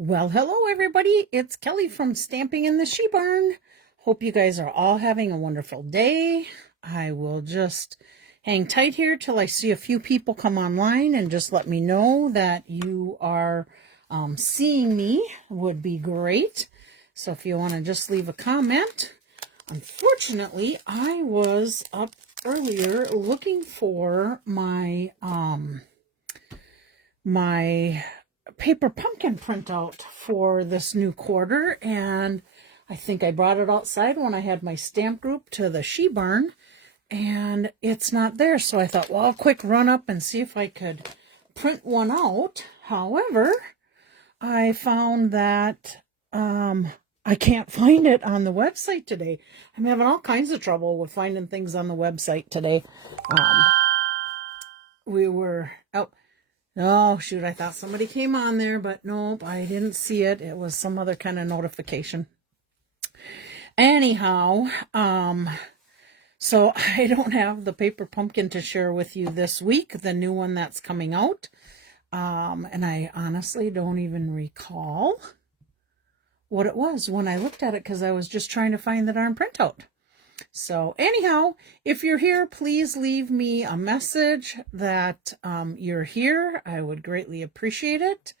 Well, hello everybody. It's Kelly from Stamping in the She Barn. Hope you guys are all having a wonderful day. I will just hang tight here till I see a few people come online and just let me know that you are seeing me would be great. So if you want to just leave a comment. Unfortunately, I was up earlier looking for my my paper pumpkin printout for this new quarter, and I think I brought it outside when I had my stamp group to the She Barn, and it's not there. So I thought, well, I'll quick run up and see if I could print one out. However, I found that I can't find it on the website today. I'm having all kinds of trouble with finding things on the website today. We were out. Oh, shoot, I thought somebody came on there, but nope, I didn't see it. It was some other kind of notification. Anyhow, so I don't have the paper pumpkin to share with you this week, the new one that's coming out. And I honestly don't even recall what it was when I looked at it because I was just trying to find the darn printout. So anyhow, if you're here, please leave me a message that you're here. I would greatly appreciate it.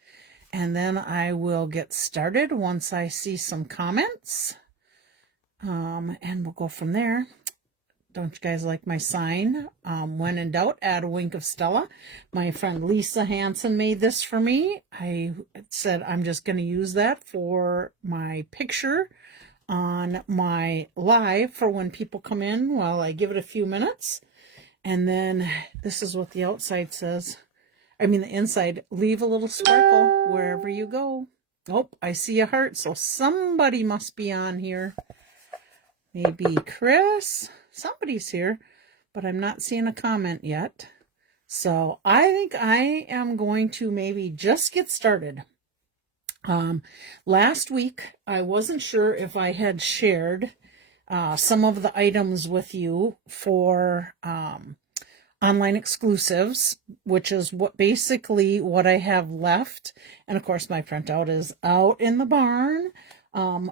And then I will get started once I see some comments. And we'll go from there. Don't you guys like my sign? When in doubt, add a wink of Stella. My friend Lisa Hanson made this for me. I said I'm just going to use that for my picture on my live for when people come in while I give it a few minutes. And then this is what the outside says. I mean the inside. Leave a little sparkle wherever you go. Oh, I see a heart. So somebody must be on here. Maybe Chris. Somebody's here, but I'm not seeing a comment yet. So I think I am going to maybe just get started. Last week, I wasn't sure if I had shared some of the items with you for online exclusives, which is basically what I have left. And of course, my printout is out in the barn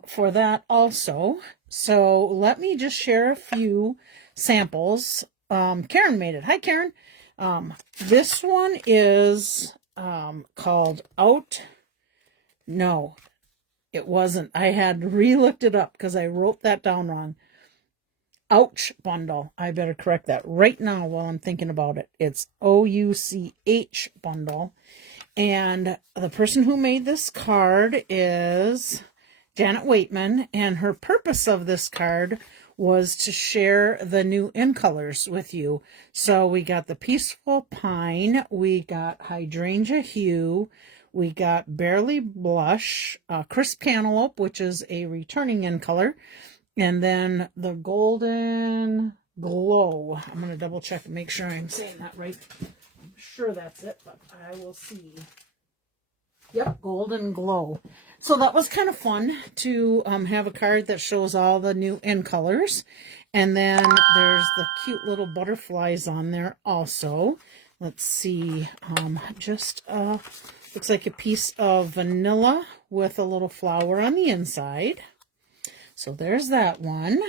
for that also. So let me just share a few samples. Karen made it. Hi, Karen. This one is called Out. No, it wasn't. I had re-looked it up because I wrote that down wrong. Ouch bundle. I better correct that right now while I'm thinking about it. It's OUCH bundle. And the person who made this card is Janet Waitman. And her purpose of this card was to share the new in colors with you. So we got the Peaceful Pine. We got Hydrangea Hue. We got Barely Blush, Crisp Cantaloupe, which is a returning in color, and then the Golden Glow. I'm going to double check and make sure I'm saying that right. I'm sure that's it, but I will see. Yep, Golden Glow. So that was kind of fun to have a card that shows all the new in colors. And then there's the cute little butterflies on there also. Let's see, looks like a piece of vanilla with a little flower on the inside. So there's that one.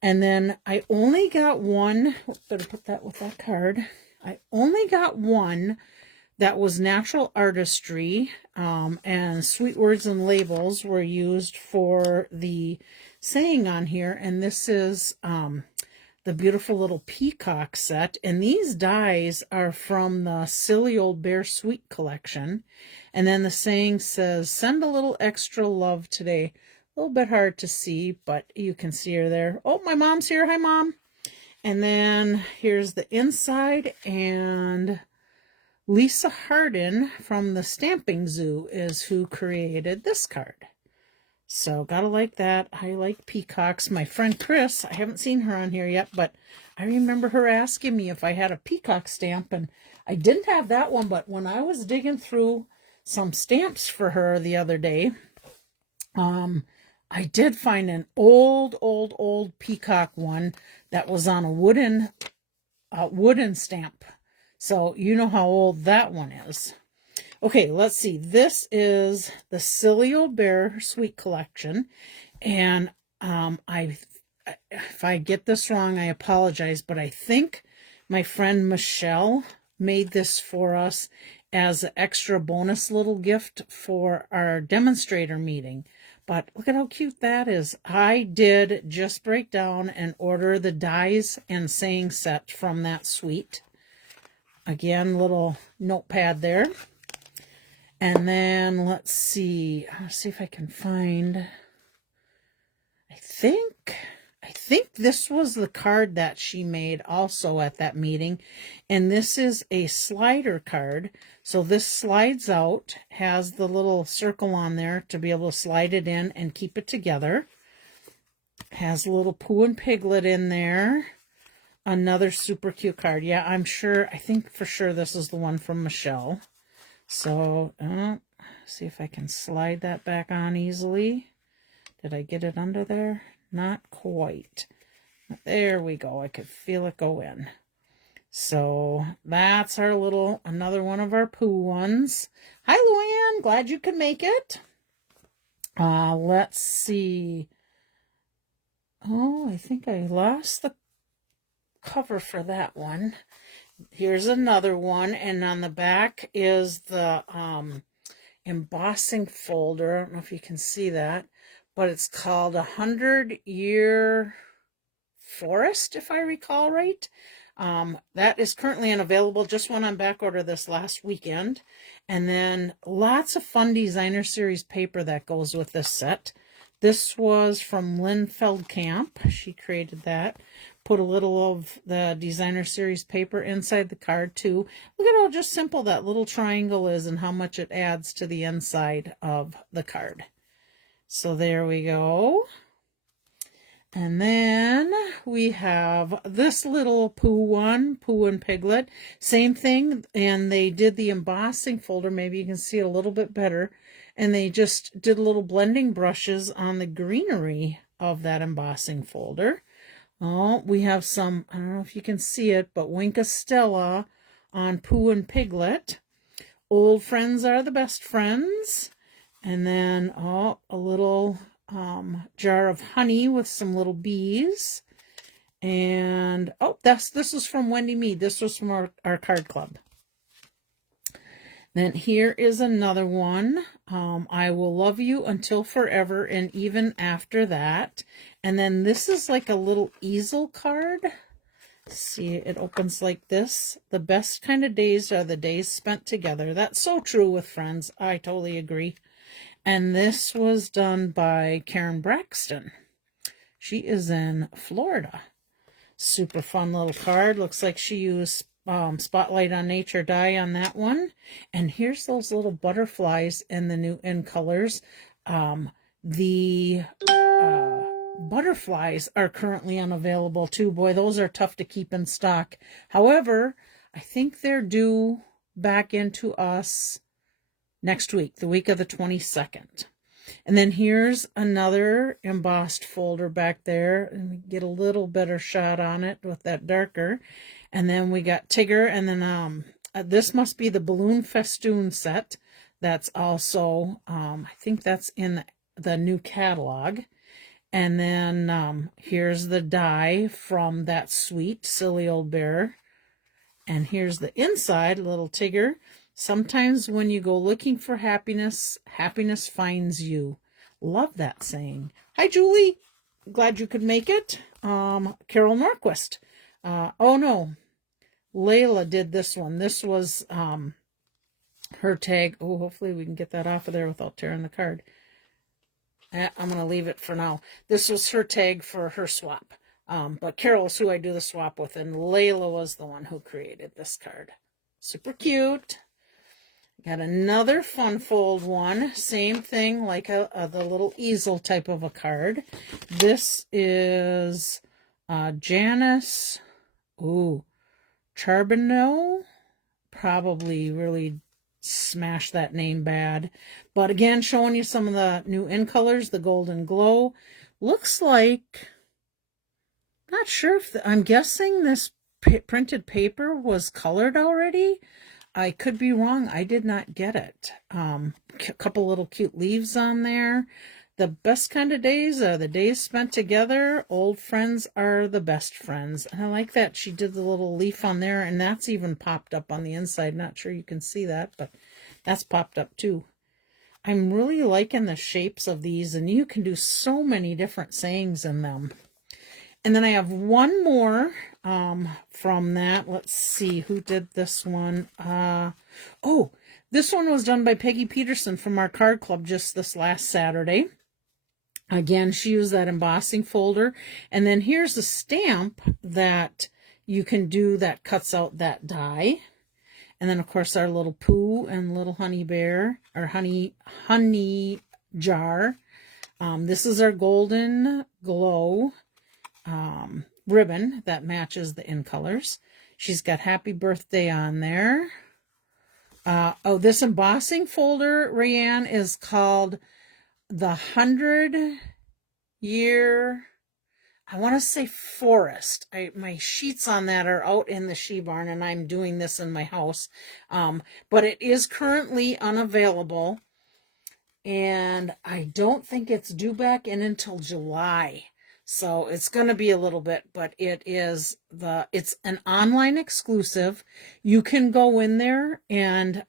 And then I only got one. Better put that with that card. I only got one that was natural artistry, and sweet words and labels were used for the saying on here. And this is the beautiful little peacock set, and these dies are from the Silly Old Bear Sweet collection. And then the saying says, send a little extra love today. A little bit hard to see, but you can see her there. Oh, my mom's here. Hi, Mom. And then here's the inside, and Lisa Hardin from the Stamping Zoo is who created this card. So, gotta like that. I like peacocks. My friend Chris, I haven't seen her on here yet, but I remember her asking me if I had a peacock stamp, and I didn't have that one, but when I was digging through some stamps for her the other day, I did find an old peacock one that was on a wooden stamp. So, you know how old that one is. Okay, let's see. This is the Silly Old Bear Sweet Collection. And if I get this wrong, I apologize, but I think my friend Michelle made this for us as an extra bonus little gift for our demonstrator meeting. But look at how cute that is. I did just break down and order the dies and saying set from that suite. Again, little notepad there. And then let's see if I can find, I think this was the card that she made also at that meeting. And this is a slider card. So this slides out, has the little circle on there to be able to slide it in and keep it together. Has a little Pooh and Piglet in there. Another super cute card. Yeah, I think for sure this is the one from Michelle. So, see if I can slide that back on easily. Did I get it under there? Not quite. There we go. I could feel it go in. So, that's our another one of our Pooh ones. Hi, Luann. Glad you could make it. Let's see. Oh, I think I lost the cover for that one. Here's another one, and on the back is the embossing folder. I don't know if you can see that, but it's called 100-Year Forest, if I recall right. That is currently unavailable. Just went on back order this last weekend. And then lots of fun designer series paper that goes with this set. This was from Lynn Feldkamp. She created that. Put a little of the designer series paper inside the card too. Look at how just simple that little triangle is and how much it adds to the inside of the card. So there we go. And then we have this little Pooh one, Pooh and Piglet. Same thing, and they did the embossing folder. Maybe you can see it a little bit better. And they just did little blending brushes on the greenery of that embossing folder. Oh, we have some, I don't know if you can see it, but Winka Stella on Pooh and Piglet. Old friends are the best friends. And then, a little jar of honey with some little bees. And, this was from Wendy Mead. This was from our card club. Then here is another one. I will love you until forever and even after that. And then this is like a little easel card. See, it opens like this. The best kind of days are the days spent together. That's so true with friends. I totally agree. And this was done by Karen Braxton. She is in Florida. Super fun little card. Looks like she used Spotlight on Nature die on that one. And here's those little butterflies in the new in colors. The butterflies are currently unavailable too. Boy, those are tough to keep in stock. However, I think they're due back into us next week, the week of the 22nd. And then here's another embossed folder back there. And we get a little better shot on it with that darker. And then we got Tigger. And then this must be the balloon festoon set. That's also, I think that's in the new catalog. And then here's the die from that sweet Silly Old Bear. And here's the inside, little Tigger. Sometimes when you go looking for happiness, happiness finds you. Love that saying. Hi, Julie. Glad you could make it. Carol Norquist. Oh, no. Layla did this one. This was her tag. Oh, hopefully we can get that off of there without tearing the card. I'm going to leave it for now. This was her tag for her swap. But Carol is who I do the swap with, and Layla was the one who created this card. Super cute. Got another fun fold one. Same thing, like the little easel type of a card. This is Janice Charbonneau. Probably really smashed that name bad. But again, showing you some of the new in colors, the Golden Glow. Looks like, not sure if, I'm guessing this printed paper was colored already. I could be wrong. I did not get it. A couple little cute leaves on there. The best kind of days are the days spent together. Old friends are the best friends. And I like that she did the little leaf on there, and that's even popped up on the inside. Not sure you can see that, but that's popped up too. I'm really liking the shapes of these, and you can do so many different sayings in them. And then I have one more from that. Let's see, who did this one? Oh, this one was done by Peggy Peterson from our card club just this last Saturday. Again, she used that embossing folder. And then here's a stamp that you can do that cuts out that die. And then, of course, our little Pooh and little honey bear, or honey jar. This is our golden glow ribbon that matches the in colors. She's got happy birthday on there. Oh, this embossing folder, Rayanne, is called the 100-year, I want to say forest. My sheets on that are out in the She Barn, and I'm doing this in my house. But it is currently unavailable, and I don't think it's due back in until July. So it's going to be a little bit, but it's an online exclusive. You can go in there and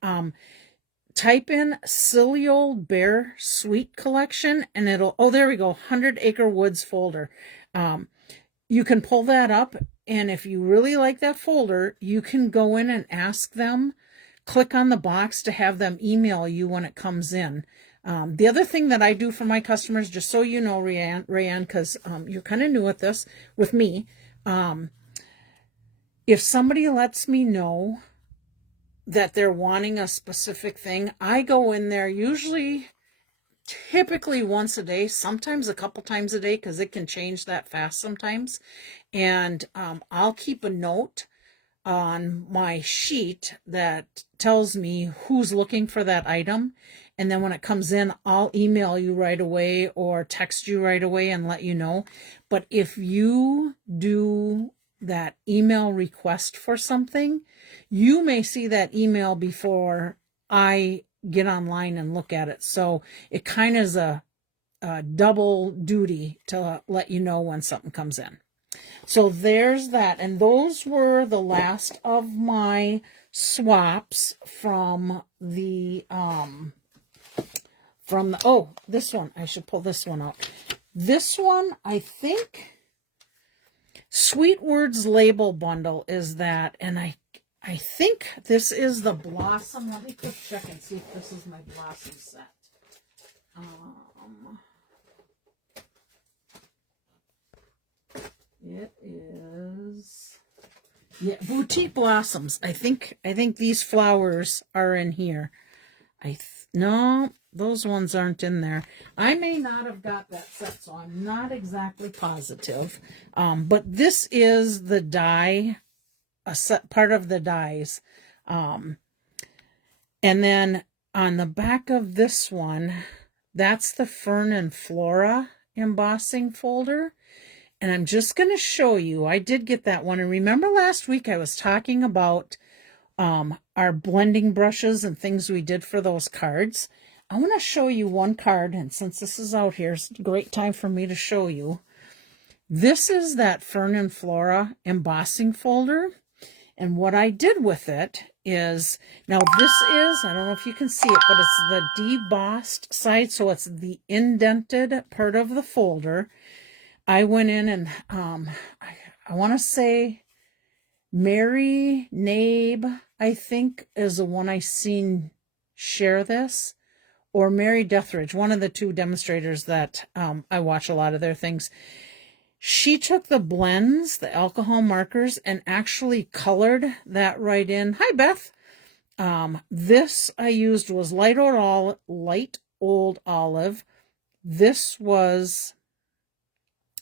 type in Silly Old Bear Sweet Collection, and it'll, oh, there we go, 100 Acre Woods folder. You can pull that up, and if you really like that folder, you can go in and ask them, click on the box to have them email you when it comes in. The other thing that I do for my customers, just so you know, Rayanne, because you're kind of new at this with me, if somebody lets me know that they're wanting a specific thing, I go in there typically once a day, sometimes a couple times a day, because it can change that fast sometimes. And I'll keep a note on my sheet that tells me who's looking for that item. And then when it comes in, I'll email you right away or text you right away and let you know. But if you do that email request for something, you may see that email before I get online and look at it. So it kind of is a double duty to let you know when something comes in. So there's that. And those were the last of my swaps from the, oh, this one. I should pull this one out. This one, I think, Sweet Words Label Bundle is that. And I think this is the Blossom. Let me quick check and see if this is my Blossom set. It is, yeah, Boutique Blossoms. I think these flowers are in here. No, those ones aren't in there. I may not have got that set, so I'm not exactly positive. But this is the die, a set part of the dies. And then on the back of this one, that's the Fern and Flora embossing folder. And I'm just going to show you, I did get that one. And remember last week I was talking about our blending brushes and things we did for those cards. I want to show you one card, and since this is out here, it's a great time for me to show you. This is that Fern and Flora embossing folder. And what I did with it is, now this is, I don't know if you can see it, but it's the debossed side, so it's the indented part of the folder. I went in and I want to say Mary Nabe, I think, is the one I seen share this, or Mary Deathridge, one of the two demonstrators that I watch a lot of their things. She took the blends, the alcohol markers, and actually colored that right in. Hi, Beth. This I used was light old olive. This was,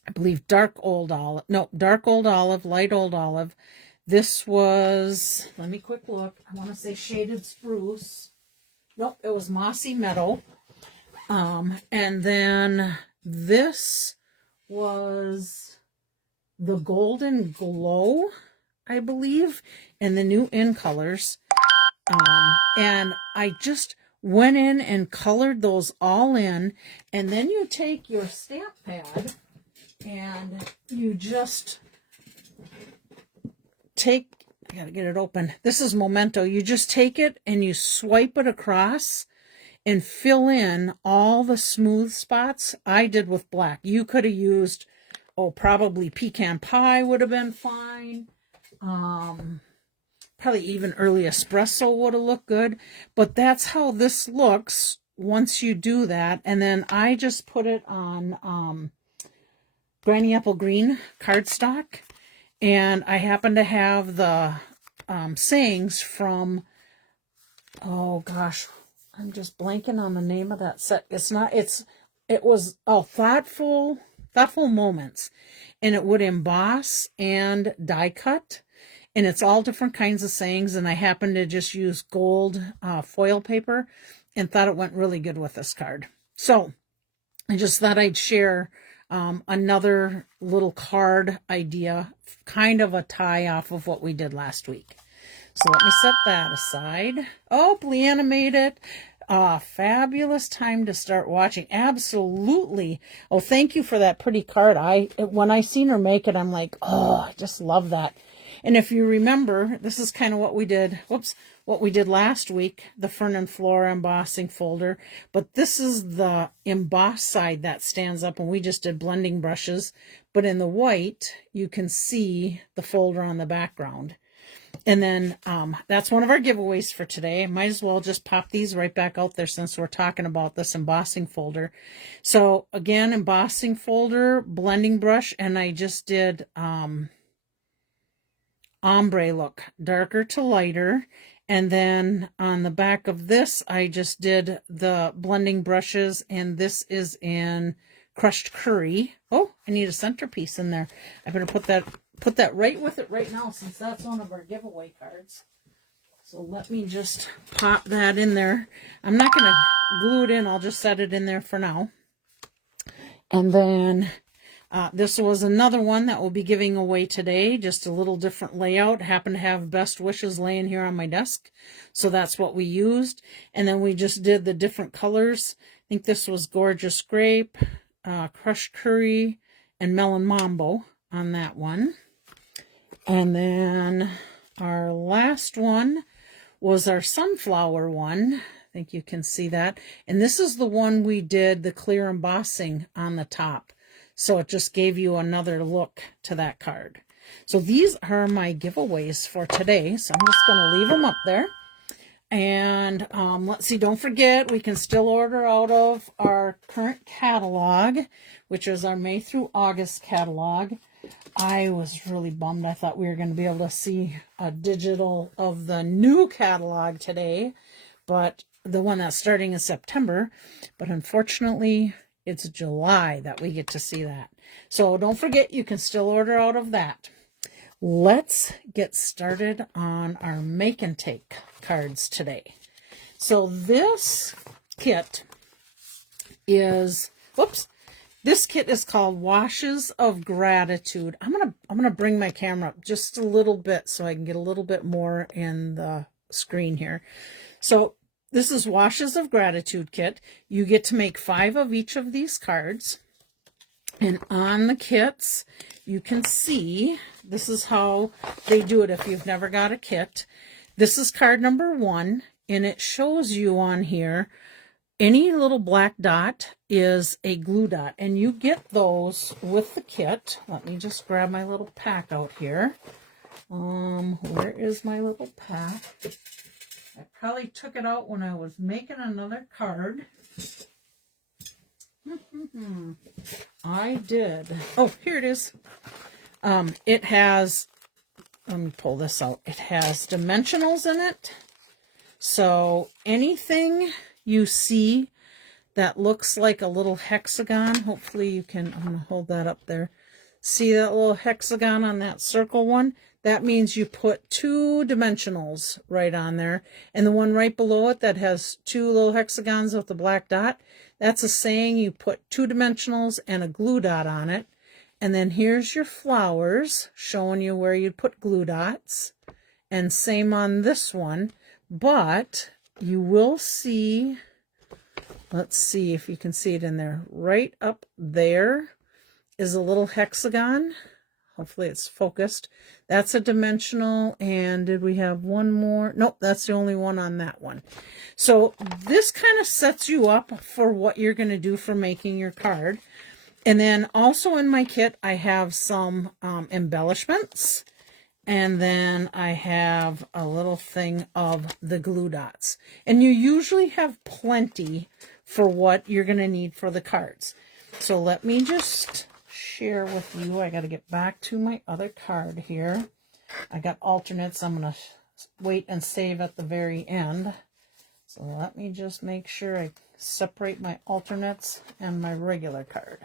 I believe, dark old olive, light old olive. This was, let me quick look. I want to say shaded spruce. Nope, it was mossy meadow. And then this was the golden glow, I believe, and the new in colors. And I just went in and colored those all in. And then you take your stamp pad and you just take, I gotta get it open. This is Memento. You just take it and you swipe it across and fill in all the smooth spots. I did with black. You could have used, oh, probably pecan pie would have been fine. Probably even early espresso would have looked good. But that's how this looks once you do that. And then I just put it on Granny Apple Green cardstock. And I happen to have the sayings from, oh gosh, I'm just blanking on the name of that set. It was thoughtful moments, and it would emboss and die cut, and it's all different kinds of sayings. And I happened to just use gold foil paper, and thought it went really good with this card. So I just thought I'd share another little card idea, kind of a tie off of what we did last week. So let me set that aside. Oh, Leanna made it. Fabulous time to start watching. Absolutely. Oh, thank you for that pretty card. When I seen her make it, I'm like, oh, I just love that. And if you remember, this is kind of what we did. What we did last week, the Fern and Flora embossing folder. But this is the embossed side that stands up, and we just did blending brushes. But in the white, you can see the folder on the background. And then that's one of our giveaways for today. Might as well just pop these right back out there since we're talking about this embossing folder. So again, embossing folder, blending brush, and I just did ombre look, darker to lighter. And then on the back of this, I just did the blending brushes, and this is in crushed curry. Oh, I need a centerpiece in there. I better put that right with it right now, since that's one of our giveaway cards. So let me just pop that in there. I'm not going to glue it in. I'll just set it in there for now. And then this was another one that we'll be giving away today. Just a little different layout. Happened to have Best Wishes laying here on my desk, so that's what we used. And then we just did the different colors. I think this was Gorgeous Grape, Crushed Curry, and Melon Mambo on that one. And then our last one was our sunflower one. I think you can see that. And this is the one we did the clear embossing on the top. So it just gave you another look to that card. So these are my giveaways for today. So I'm just going to leave them up there. And let's see, don't forget, we can still order out of our current catalog, which is our May through August catalog. I was really bummed. I thought we were going to be able to see a digital of the new catalog today, but the one that's starting in September. But unfortunately, it's July that we get to see that. So don't forget, you can still order out of that. Let's get started on our make and take cards today. So this kit is, this kit is called Washes of Gratitude. I'm gonna bring my camera up just a little bit so I can get a little bit more in the screen here. So this is Washes of Gratitude kit. You get to make 5 of each of these cards. And on the kits, you can see, this is how they do it if you've never got a kit. This is card number 1, and it shows you on here, any little black dot is a glue dot, and you get those with the kit. Let me just grab my little pack out here. Where is my little pack? I probably took it out when I was making another card. I did. Oh, here it is. It has, let me pull this out. It has dimensionals in it. So anything you see that looks like a little hexagon, hopefully you can, I'm going to hold that up there. See that little hexagon on that circle one? That means you put 2 dimensionals right on there. And the one right below it that has 2 little hexagons with the black dot, that's a saying you put 2 dimensionals and a glue dot on it. And then here's your flowers showing you where you put glue dots. And same on this one. but you will see, let's see if you can see it in there, right up there is a little hexagon. Hopefully it's focused. That's a dimensional. And did we have one more? Nope, that's the only one on that one. So this kind of sets you up for what you're going to do for making your card. And then also in my kit, I have some embellishments. And then I have a little thing of the glue dots. And you usually have plenty for what you're going to need for the cards. So let me just share with you. I got to get back to my other card here. I got alternates. I'm going to wait and save at the very end. So let me just make sure I separate my alternates and my regular card.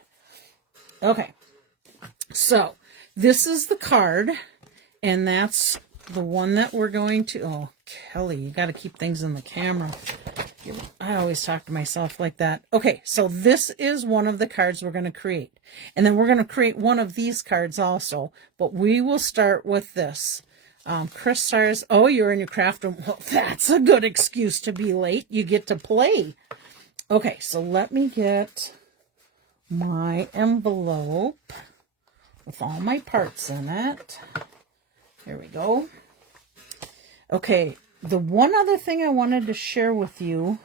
Okay. So this is the card, and that's the one that we're going to, oh, Kelly, you got to keep things in the camera. I always talk to myself like that. Okay, so this is one of the cards we're going to create. And then we're going to create one of these cards also. But we will start with this. Chris stars, oh, you're in your craft room. Well, that's a good excuse to be late. You get to play. Okay, so let me get my envelope with all my parts in it. Here we go. Okay. The one other thing I wanted to share with you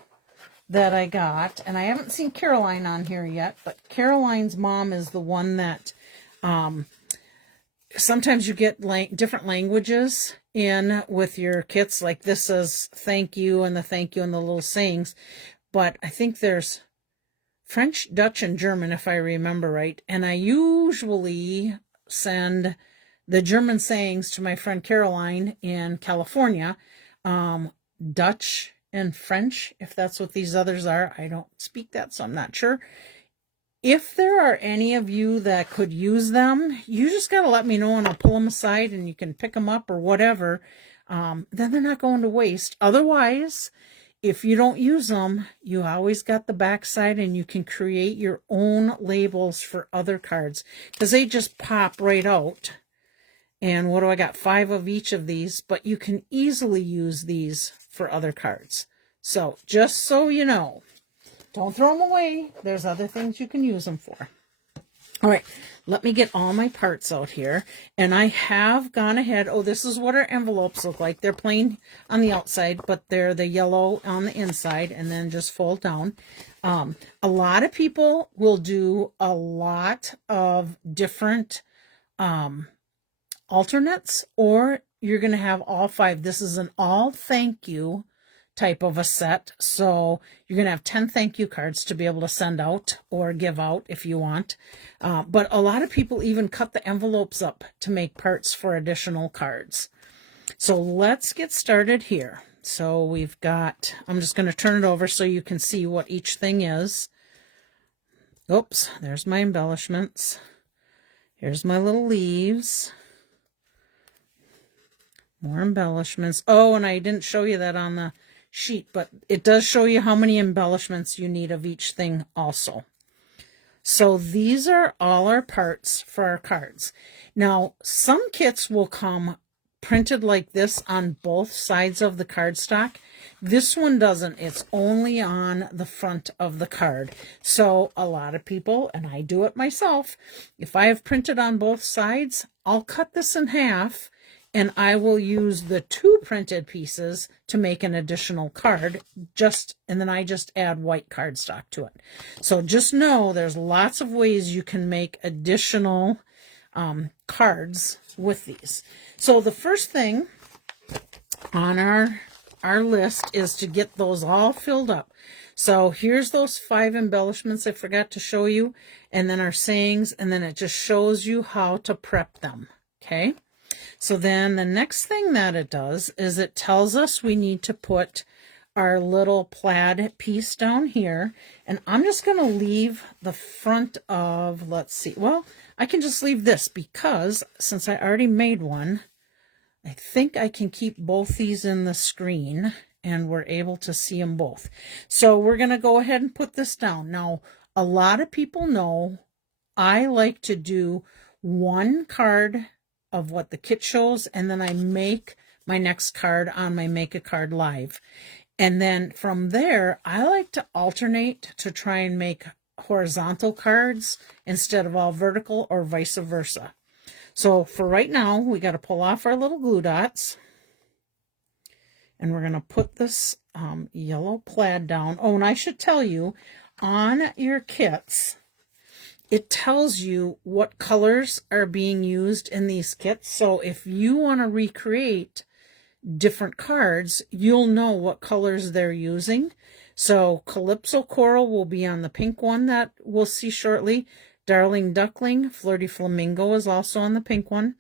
that I got, and I haven't seen Caroline on here yet, but Caroline's mom is the one that sometimes you get different languages in with your kits. Like this says thank you and the little sayings. But I think there's French, Dutch, and German, if I remember right. And I usually send the German sayings to my friend Caroline in California. Dutch and French, if that's what these others are. I don't speak that, so I'm not sure. If there are any of you that could use them, you just got to let me know and I'll pull them aside and you can pick them up or whatever. Then they're not going to waste. Otherwise, if you don't use them, you always got the backside and you can create your own labels for other cards because they just pop right out. And what do I got? 5 of each of these, but you can easily use these for other cards. So just so you know, don't throw them away. There's other things you can use them for. All right, let me get all my parts out here. And I have gone ahead. Oh, this is what our envelopes look like. They're plain on the outside, but they're the yellow on the inside and then just fold down. A lot of people will do a lot of different alternates, or you're going to have all 5. This is an all thank you type of a set. So you're going to have 10 thank you cards to be able to send out or give out if you want. But a lot of people even cut the envelopes up to make parts for additional cards. So let's get started here. So we've got, I'm just going to turn it over so you can see what each thing is. Oops, there's my embellishments. Here's my little leaves. More embellishments. Oh, and I didn't show you that on the sheet, but it does show you how many embellishments you need of each thing also. So these are all our parts for our cards. Now, some kits will come printed like this on both sides of the cardstock. This one doesn't. It's only on the front of the card. So a lot of people, and I do it myself, if I have printed on both sides, I'll cut this in half and I will use the 2 printed pieces to make an additional card, and then I just add white cardstock to it. So just know there's lots of ways you can make additional cards with these. So the first thing on our list is to get those all filled up. So here's those 5 embellishments I forgot to show you, and then our sayings, and then it just shows you how to prep them, okay? So then the next thing that it does is it tells us we need to put our little plaid piece down here. And I'm just going to leave the front of, let's see, well, I can just leave this because since I already made one, I think I can keep both these in the screen and we're able to see them both. So we're going to go ahead and put this down. Now, a lot of people know I like to do one card of what the kit shows, and then I make my next card on my Make a Card Live. And then from there, I like to alternate to try and make horizontal cards instead of all vertical, or vice versa. So for right now, we got to pull off our little glue dots. And we're going to put this yellow plaid down. Oh, and I should tell you, on your kits, it tells you what colors are being used in these kits. So if you want to recreate different cards, you'll know what colors they're using. So Calypso Coral will be on the pink one that we'll see shortly. Darling Duckling, Flirty Flamingo is also on the pink one.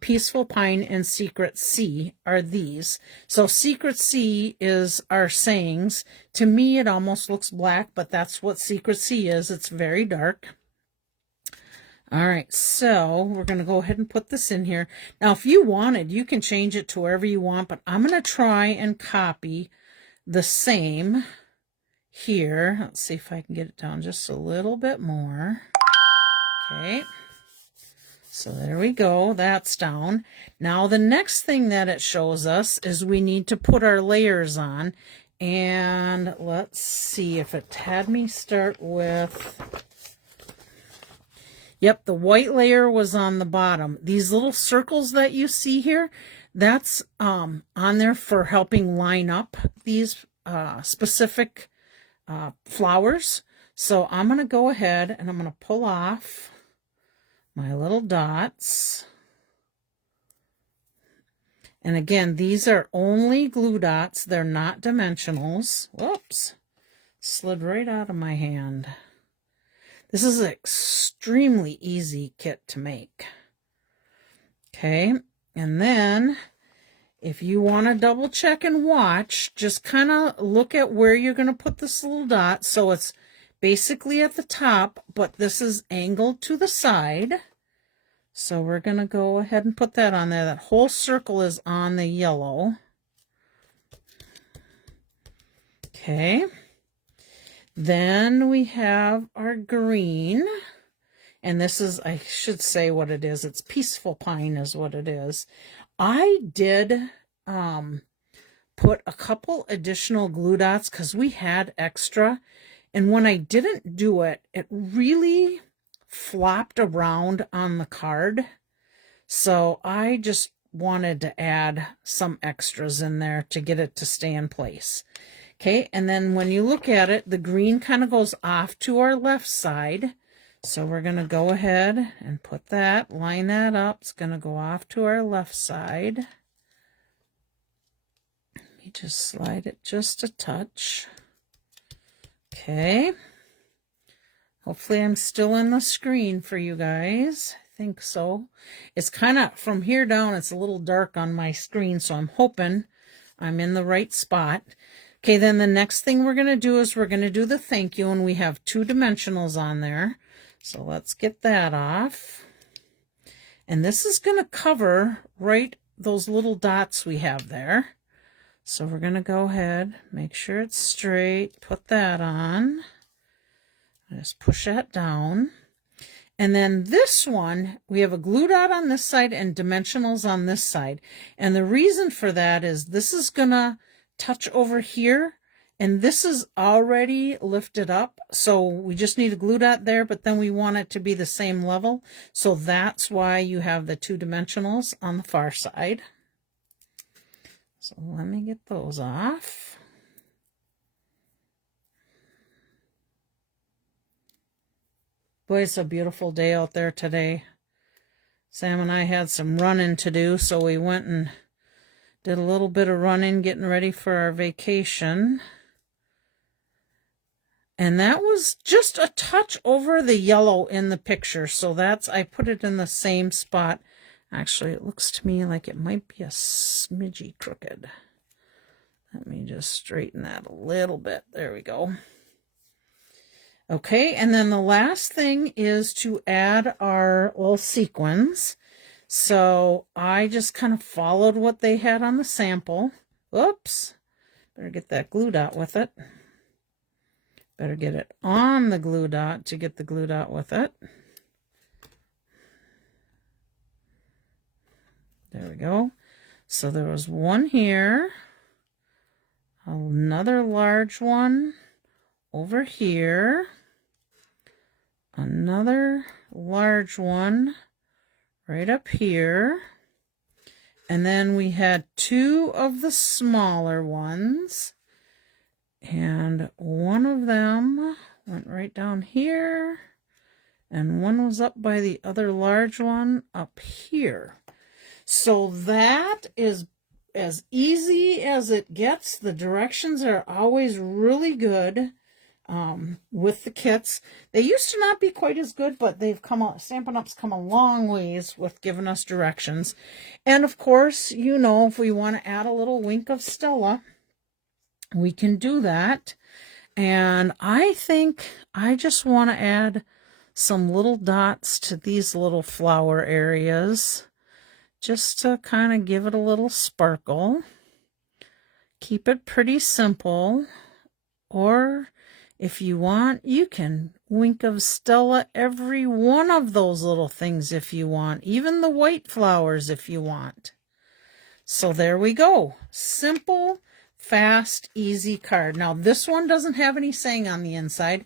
Peaceful Pine and Secret Sea are these. So Secret Sea is our sayings. To me, it almost looks black, but that's what Secret Sea is. It's very dark. All right, so we're going to go ahead and put this in here. Now, if you wanted, you can change it to wherever you want, but I'm going to try and copy the same here. Let's see if I can get it down just a little bit more. Okay, so there we go. That's down. Now, the next thing that it shows us is we need to put our layers on. And let's see if it had me start with... Yep, the white layer was on the bottom. These little circles that you see here, that's on there for helping line up these specific flowers. So I'm going to go ahead and I'm going to pull off my little dots. And again, these are only glue dots. They're not dimensionals. Whoops, slid right out of my hand. This is an extremely easy kit to make. Okay, and then if you want to double check and watch, just kind of look at where you're going to put this little dot. So it's basically at the top, but this is angled to the side. So we're going to go ahead and put that on there. That whole circle is on the yellow. Okay. Then we have our green, and this is, I should say what it is. It's Peaceful Pine is what it is. I did put a couple additional glue dots because we had extra, and when I didn't do it, it really flopped around on the card. So I just wanted to add some extras in there to get it to stay in place. Okay, and then when you look at it, the green kind of goes off to our left side. So we're going to go ahead and put that, line that up. It's going to go off to our left side. Let me just slide it just a touch. Okay. Hopefully I'm still in the screen for you guys. I think so. It's kind of, from here down, it's a little dark on my screen, so I'm hoping I'm in the right spot. Okay, then the next thing we're going to do is we're going to do the thank you, and we have 2 dimensionals on there. So let's get that off. And this is going to cover right those little dots we have there. So we're going to go ahead, make sure it's straight, put that on. Just push that down. And then this one, we have a glue dot on this side and dimensionals on this side. And the reason for that is this is going to touch over here, and this is already lifted up, so we just need a glue dot there, but then we want it to be the same level, so that's why you have the 2 dimensionals on the far side. So let me get those off. Boy, it's a beautiful day out there today. Sam and I had some running to do, so we went and did a little bit of running, getting ready for our vacation. And that was just a touch over the yellow in the picture. So that's, I put it in the same spot. Actually, it looks to me like it might be a smidgy crooked. Let me just straighten that a little bit. There we go. Okay, and then the last thing is to add our little sequins. So I just kind of followed what they had on the sample. Oops, better get that glue dot with it. Better get it on the glue dot to get the glue dot with it. There we go. So there was one here, another large one over here, another large one right up here, and then we had two of the smaller ones, and one of them went right down here, and one was up by the other large one up here. So that is as easy as it gets. The directions are always really good with the kits. They used to not be quite as good, but they've come out, Stampin' Up's come a long ways with giving us directions. And of course, you know, if we want to add a little wink of Stella, we can do that. And I think I just want to add some little dots to these little flower areas, just to kind of give it a little sparkle. Keep it pretty simple. Or if you want, you can wink of Stella every one of those little things if you want. Even the white flowers if you want. So there we go. Simple, fast, easy card. Now this one doesn't have any saying on the inside.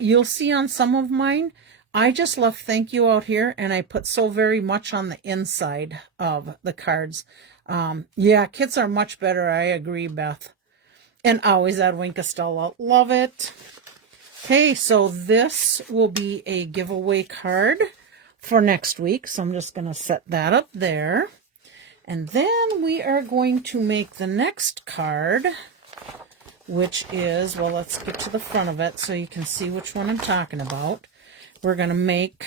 You'll see on some of mine, I just left thank you out here, and I put so very much on the inside of the cards. Yeah, kits are much better. I agree, Beth. And always add wink of Stella. Love it. Okay, so this will be a giveaway card for next week. So I'm just going to set that up there. And then we are going to make the next card, which is, well, let's get to the front of it so you can see which one I'm talking about. We're going to make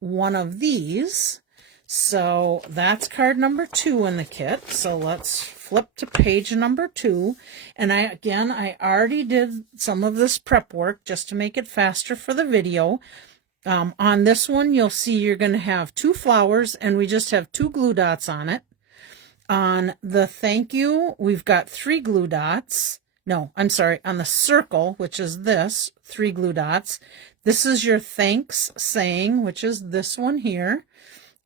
one of these. So that's card number 2 in the kit. So let's flip to page number 2. And I already did some of this prep work just to make it faster for the video. On this one, you'll see you're going to have 2 flowers, and we just have 2 glue dots on it. On the thank you, we've got 3 glue dots. No, I'm sorry, on the circle, which is this, 3 glue dots. This is your thanks saying, which is this one here,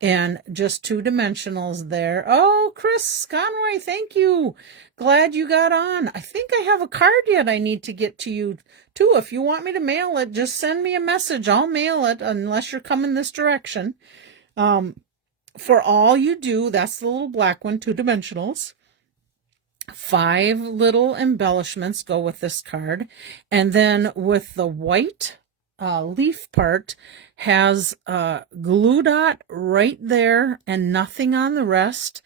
and just 2 dimensionals there. Oh, Chris Conroy, thank you. Glad you got on. I think I have a card yet I need to get to you, too. If you want me to mail it, just send me a message. I'll mail it, unless you're coming this direction. For all you do, that's the little black one, 2 dimensionals. 5 little embellishments go with this card. And then with the white leaf part, has a glue dot right there and nothing on the rest.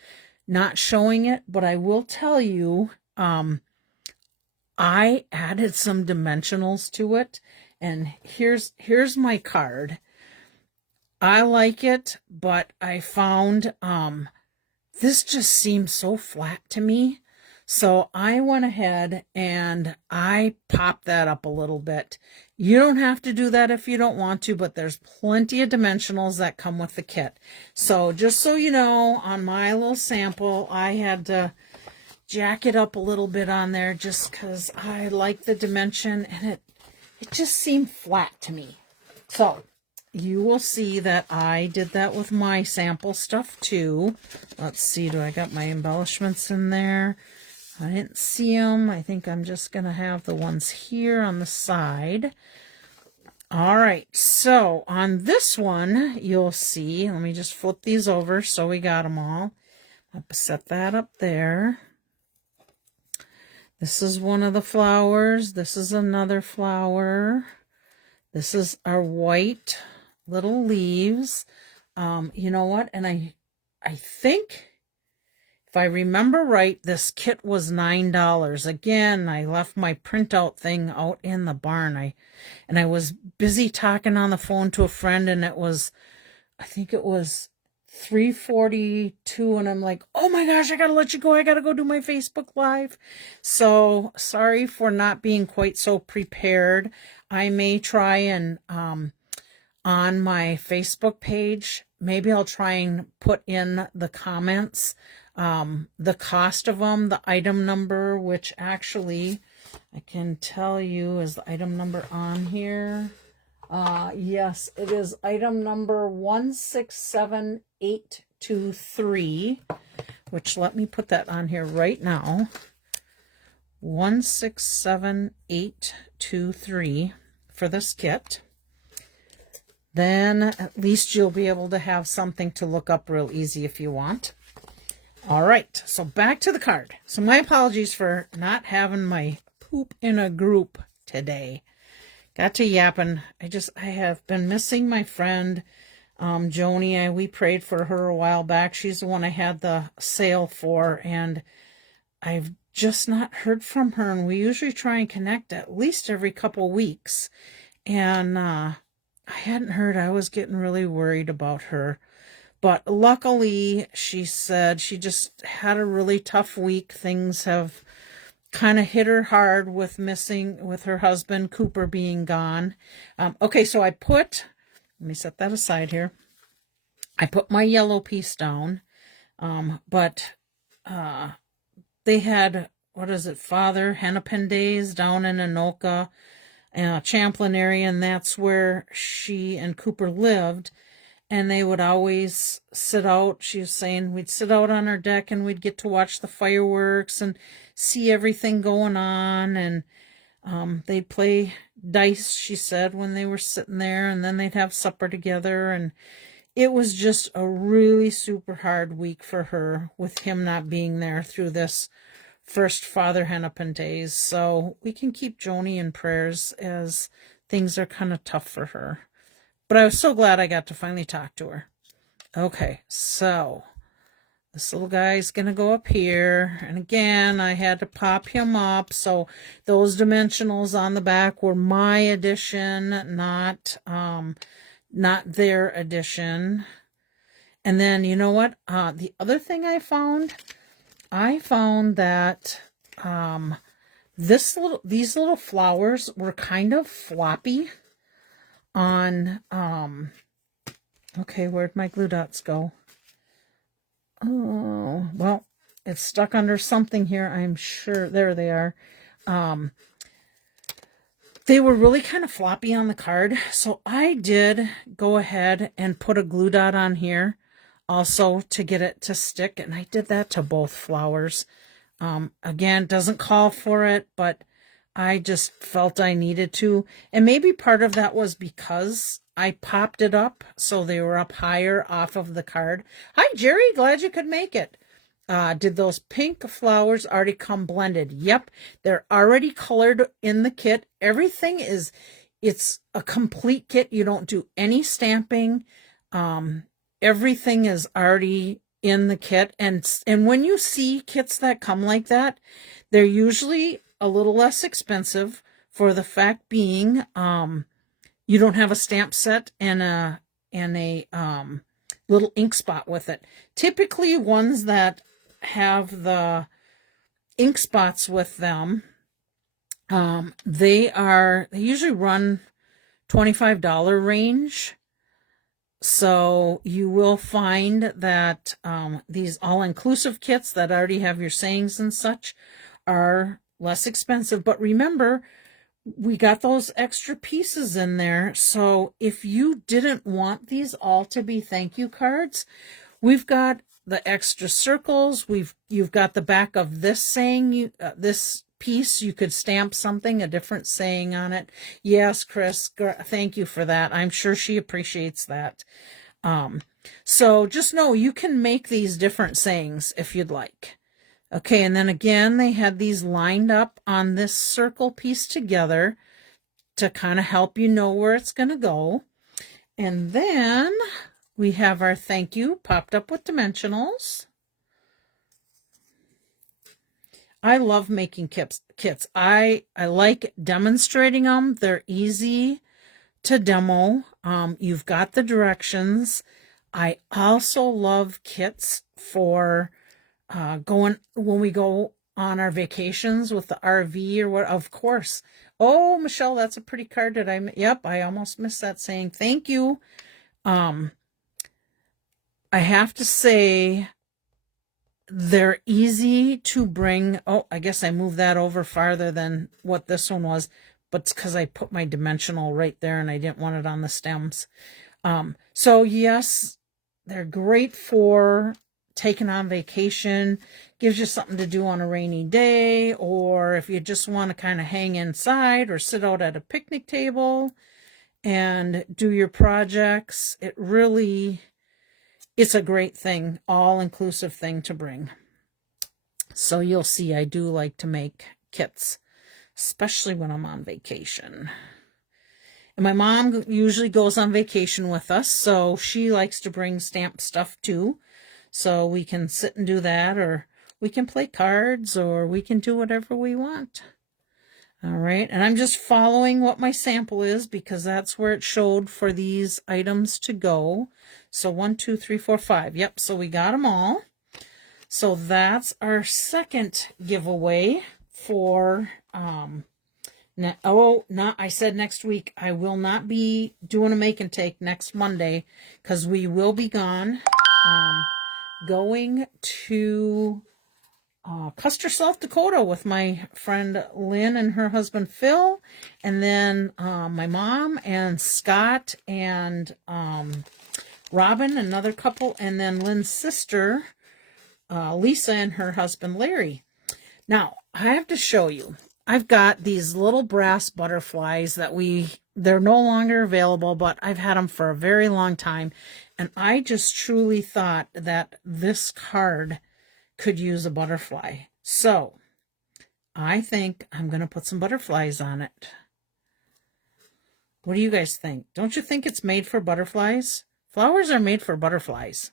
Not showing it, but I will tell you, I added some dimensionals to it. And here's my card. I like it, but I found this just seems so flat to me. So I went ahead and I popped that up a little bit. You don't have to do that if you don't want to, but there's plenty of dimensionals that come with the kit. So just so you know, on my little sample, I had to jack it up a little bit on there just because I like the dimension, and it just seemed flat to me. So you will see that I did that with my sample stuff too. Let's see, do I got my embellishments in there? I didn't see them. I think I'm just going to have the ones here on the side. All right, so on this one, you'll see, let me just flip these over so we got them all. I'll set that up there. This is one of the flowers. This is another flower. This is our white little leaves. You know what? And I think, if I remember right, this kit was $9. Again, I left my printout thing out in the barn. And I was busy talking on the phone to a friend, and it was, I think it was $3.42, and I'm like, oh my gosh, I gotta let you go. I gotta go do my Facebook Live. So sorry for not being quite so prepared. I may try and on my Facebook page, maybe I'll try and put in the comments the cost of them, the item number, which actually I can tell you is the item number on here. Yes, it is item number 167823, which let me put that on here right now, 167823 for this kit. Then at least you'll be able to have something to look up real easy if you want. All right, so back to the card. So my apologies for not having my poop in a group today. Got to yapping. I have been missing my friend, Joni. We prayed for her a while back. She's the one I had the sale for, and I've just not heard from her. And we usually try and connect at least every couple weeks. And I hadn't heard. I was getting really worried about her. But luckily, she said she just had a really tough week. Things have kind of hit her hard with her husband, Cooper, being gone. Okay, so let me set that aside here. I put my yellow piece down. But they had, Father Hennepin Days down in Anoka, Champlain area, and that's where she and Cooper lived. And they would always sit out. She was saying we'd sit out on our deck and we'd get to watch the fireworks and see everything going on. And they'd play dice, she said, when they were sitting there. And then they'd have supper together. And it was just a really super hard week for her with him not being there through this first Father Hennepin Days. So we can keep Joni in prayers as things are kind of tough for her. But I was so glad I got to finally talk to her. Okay, so this little guy's going to go up here. And again, I had to pop him up. So those dimensionals on the back were my addition, not their addition. And then, you know what? The other thing I found that these little flowers were kind of floppy on, okay, where'd my glue dots go? Oh, well, it's stuck under something here, I'm sure. There they are. They were really kind of floppy on the card, so I did go ahead and put a glue dot on here also to get it to stick, and I did that to both flowers. Again, doesn't call for it, but I just felt I needed to. And maybe part of that was because I popped it up so they were up higher off of the card. Hi, Jerry. Glad you could make it. Did those pink flowers already come blended? Yep. They're already colored in the kit. Everything it's a complete kit. You don't do any stamping. Everything is already in the kit. And when you see kits that come like that, they're usually a little less expensive, for the fact being you don't have a stamp set and a little ink spot with it. Typically ones that have the ink spots with them, they usually run $25 range. So you will find that these all-inclusive kits that already have your sayings and such are less expensive. But remember, we got those extra pieces in there. So if you didn't want these all to be thank you cards, we've got the extra circles. You've got the back of this saying, this piece. You could stamp something, a different saying on it. Yes, Chris, thank you for that. I'm sure she appreciates that. So just know you can make these different sayings if you'd like. Okay, and then again, they had these lined up on this circle piece together to kind of help you know where it's going to go. And then we have our thank you popped up with dimensionals. I love making kits. I like demonstrating them. They're easy to demo. You've got the directions. I also love kits for going when we go on our vacations with the RV or what, of course. Oh, Michelle, that's a pretty card. Yep, I almost missed that saying. Thank you. I have to say they're easy to bring. Oh, I guess I moved that over farther than what this one was, but it's because I put my dimensional right there and I didn't want it on the stems. So yes, they're great for taken on vacation, gives you something to do on a rainy day, or if you just want to kind of hang inside or sit out at a picnic table and do your projects. It's a great thing, all-inclusive thing to bring. So you'll see I do like to make kits, especially when I'm on vacation. And my mom usually goes on vacation with us, so she likes to bring stamp stuff too. So we can sit and do that, or we can play cards, or we can do whatever we want. All right, and I'm just following what my sample is because that's where it showed for these items to go. So 1, 2, 3, 4, 5. Yep, so we got them all. So that's our second giveaway for, I said next week. I will not be doing a make and take next Monday because we will be gone, going to Custer, South Dakota with my friend Lynn and her husband Phil, and then my mom and Scott and Robin, another couple, and then Lynn's sister Lisa and her husband Larry. Now I have to show you, I've got these little brass butterflies that they're no longer available, but I've had them for a very long time, and I just truly thought that this card could use a butterfly. So I think I'm going to put some butterflies on it. What do you guys think? Don't you think it's made for butterflies? Flowers are made for butterflies.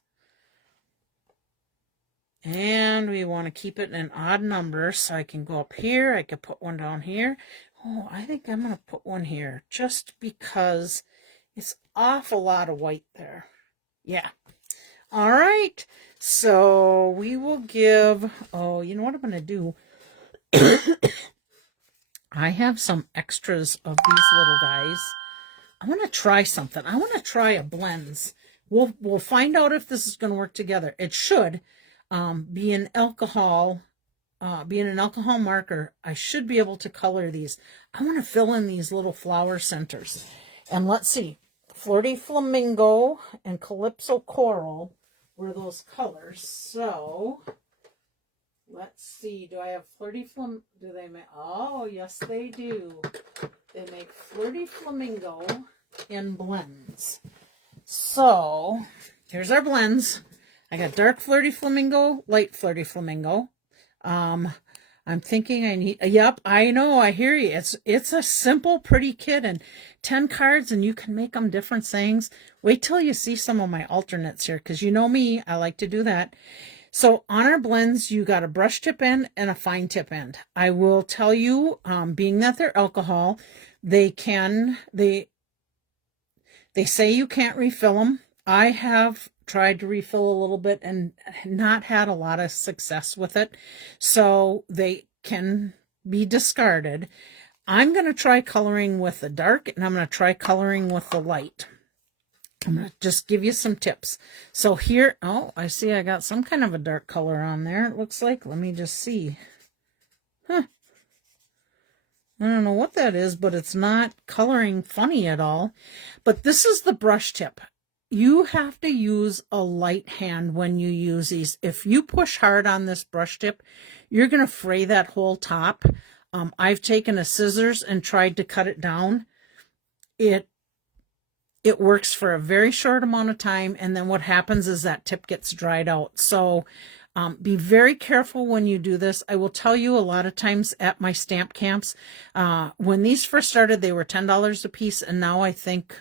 And we want to keep it in an odd number, so I can go up here. I could put one down here. Oh, I think I'm going to put one here just because it's awful lot of white there. Yeah. All right. So we will give, you know what I'm going to do? I have some extras of these little guys. I want to try something. I want to try a blends. We'll find out if this is going to work together. It should. Being an alcohol marker, I should be able to color these. I want to fill in these little flower centers. And let's see, Flirty Flamingo and Calypso Coral were those colors. So let's see, do I have Flirty Flamingo? Do they make, oh yes they do. They make Flirty Flamingo in blends. So here's our blends. I got dark Flirty Flamingo, light Flirty Flamingo. I'm thinking I need, yep, I know, I hear you. It's a simple, pretty kit, and 10 cards, and you can make them different things. Wait till you see some of my alternates here, because you know me, I like to do that. So on our blends, you got a brush tip end and a fine tip end. I will tell you, being that they're alcohol, they say you can't refill them. I have tried to refill a little bit and not had a lot of success with it, so they can be discarded. I'm going to try coloring with the dark, and I'm going to try coloring with the light. I'm going to just give you some tips. So here, I see I got some kind of a dark color on there, it looks like. Let me just see. I don't know what that is, but it's not coloring funny at all. But this is the brush tip. You have to use a light hand when you use these. If you push hard on this brush tip, you're going to fray that whole top. I've taken a scissors and tried to cut it down. It works for a very short amount of time, and then what happens is that tip gets dried out. So be very careful when you do this. I will tell you, a lot of times at my stamp camps, when these first started, they were $10 a piece, and now I think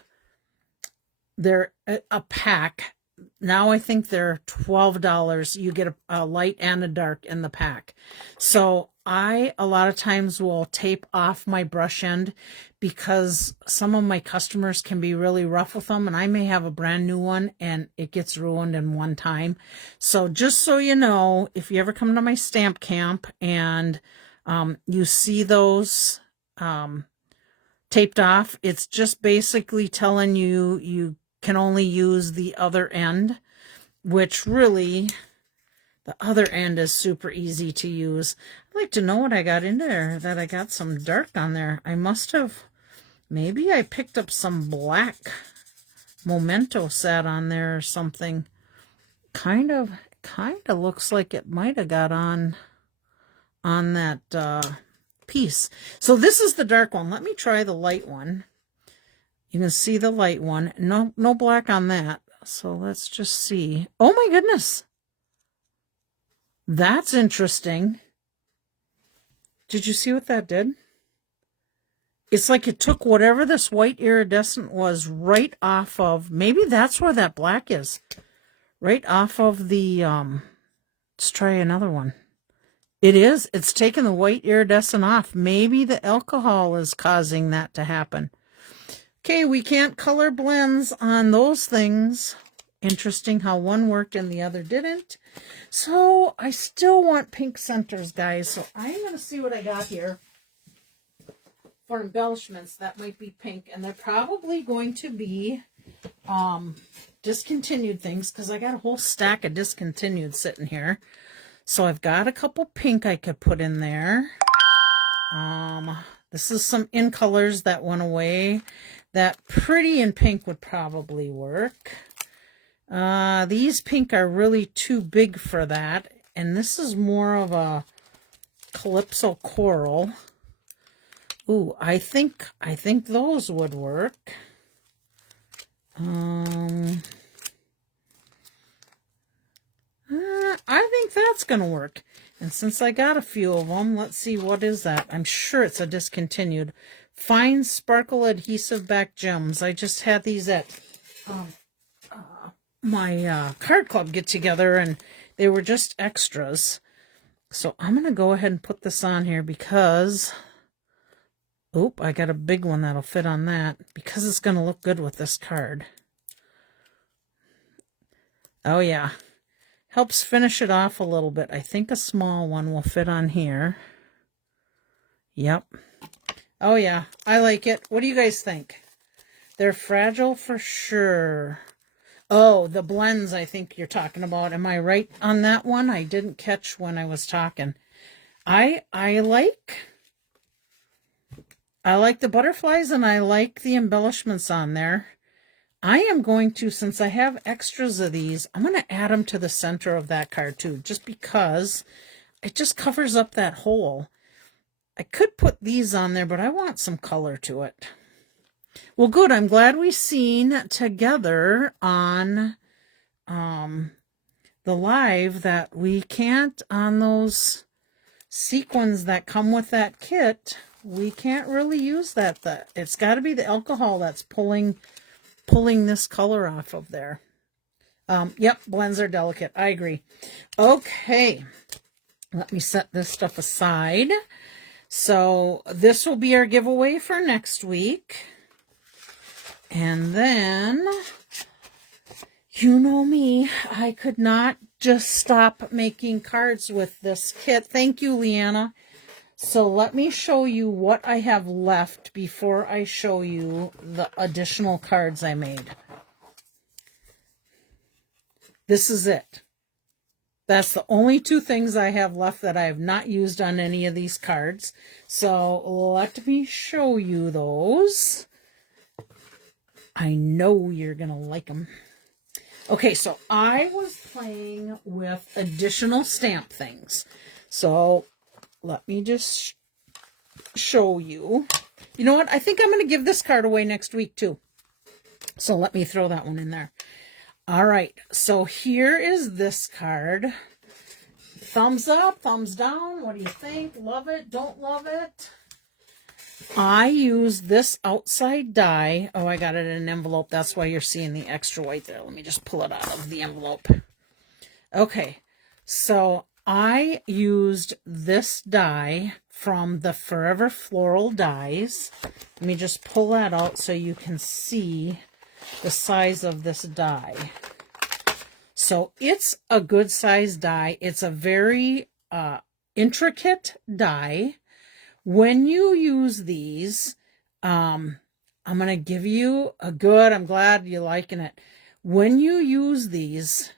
they're a pack. Now I think they're $12. You get a light and a dark in the pack. So I, a lot of times, will tape off my brush end because some of my customers can be really rough with them, and I may have a brand new one and it gets ruined in one time. So just so you know, if you ever come to my stamp camp and you see those taped off, it's just basically telling you can only use the other end, which really, the other end is super easy to use. I'd like to know what I got in there, that I got some dark on there. I must have, maybe I picked up some black memento set on there or something. Kind of, kind of looks like it might have got on that piece. So this is the dark one. Let me try the light one. You can see the light one. No black on that. So let's just see. Oh my goodness. That's interesting. Did you see what that did? It's like it took whatever this white iridescent was right off of, maybe that's where that black is. Right off of the, let's try another one. It is. It's taking the white iridescent off. Maybe the alcohol is causing that to happen. Okay, we can't color blends on those things. Interesting how one worked and the other didn't. So I still want pink centers, guys. So I'm going to see what I got here for embellishments that might be pink. And they're probably going to be discontinued things because I got a whole stack of discontinued sitting here. So I've got a couple pink I could put in there. This is some in colors that went away. That pretty in pink would probably work. These pink are really too big for that. And this is more of a Calypso coral. Ooh, I think those would work. I think that's going to work. And since I got a few of them, let's see, what is that? I'm sure it's a discontinued. Fine Sparkle Adhesive Back Gems. I just had these at my card club get together, and they were just extras. So I'm going to go ahead and put this on here because, oop, I got a big one that'll fit on that because it's going to look good with this card. Oh yeah. Helps finish it off a little bit. I think a small one will fit on here. Yep. Oh yeah, I like it. What do you guys think? They're fragile for sure. Oh, the blends I think you're talking about. Am I right on that one? I didn't catch when I was talking. I like the butterflies and I like the embellishments on there. I am going to, since I have extras of these, I'm going to add them to the center of that card too, just because it just covers up that hole. I could put these on there, but I want some color to it. Well, good. I'm glad we've seen together on the live that we can't, on those sequins that come with that kit, we can't really use that. It's got to be the alcohol that's pulling this color off of there. Yep, blends are delicate. I agree. Okay, let me set this stuff aside. So this will be our giveaway for next week. And then, you know me, I could not just stop making cards with this kit. Thank you, Leanna. So let me show you what I have left before I show you the additional cards I made. This is it. That's the only two things I have left that I have not used on any of these cards. So let me show you those. I know you're going to like them. Okay, so I was playing with additional stamp things. So let me just show you. You know what? I think I'm going to give this card away next week too. So let me throw that one in there. All right. So here is this card. Thumbs up, thumbs down. What do you think? Love it? Don't love it? I use this outside die. Oh, I got it in an envelope. That's why you're seeing the extra white there. Let me just pull it out of the envelope. Okay. So I used this die from the Forever Floral dies. Let me just pull that out so you can see the size of this die. So it's a good size die. It's a very intricate die. When you use these, I'm going to give you a good, I'm glad you're liking it. When you use these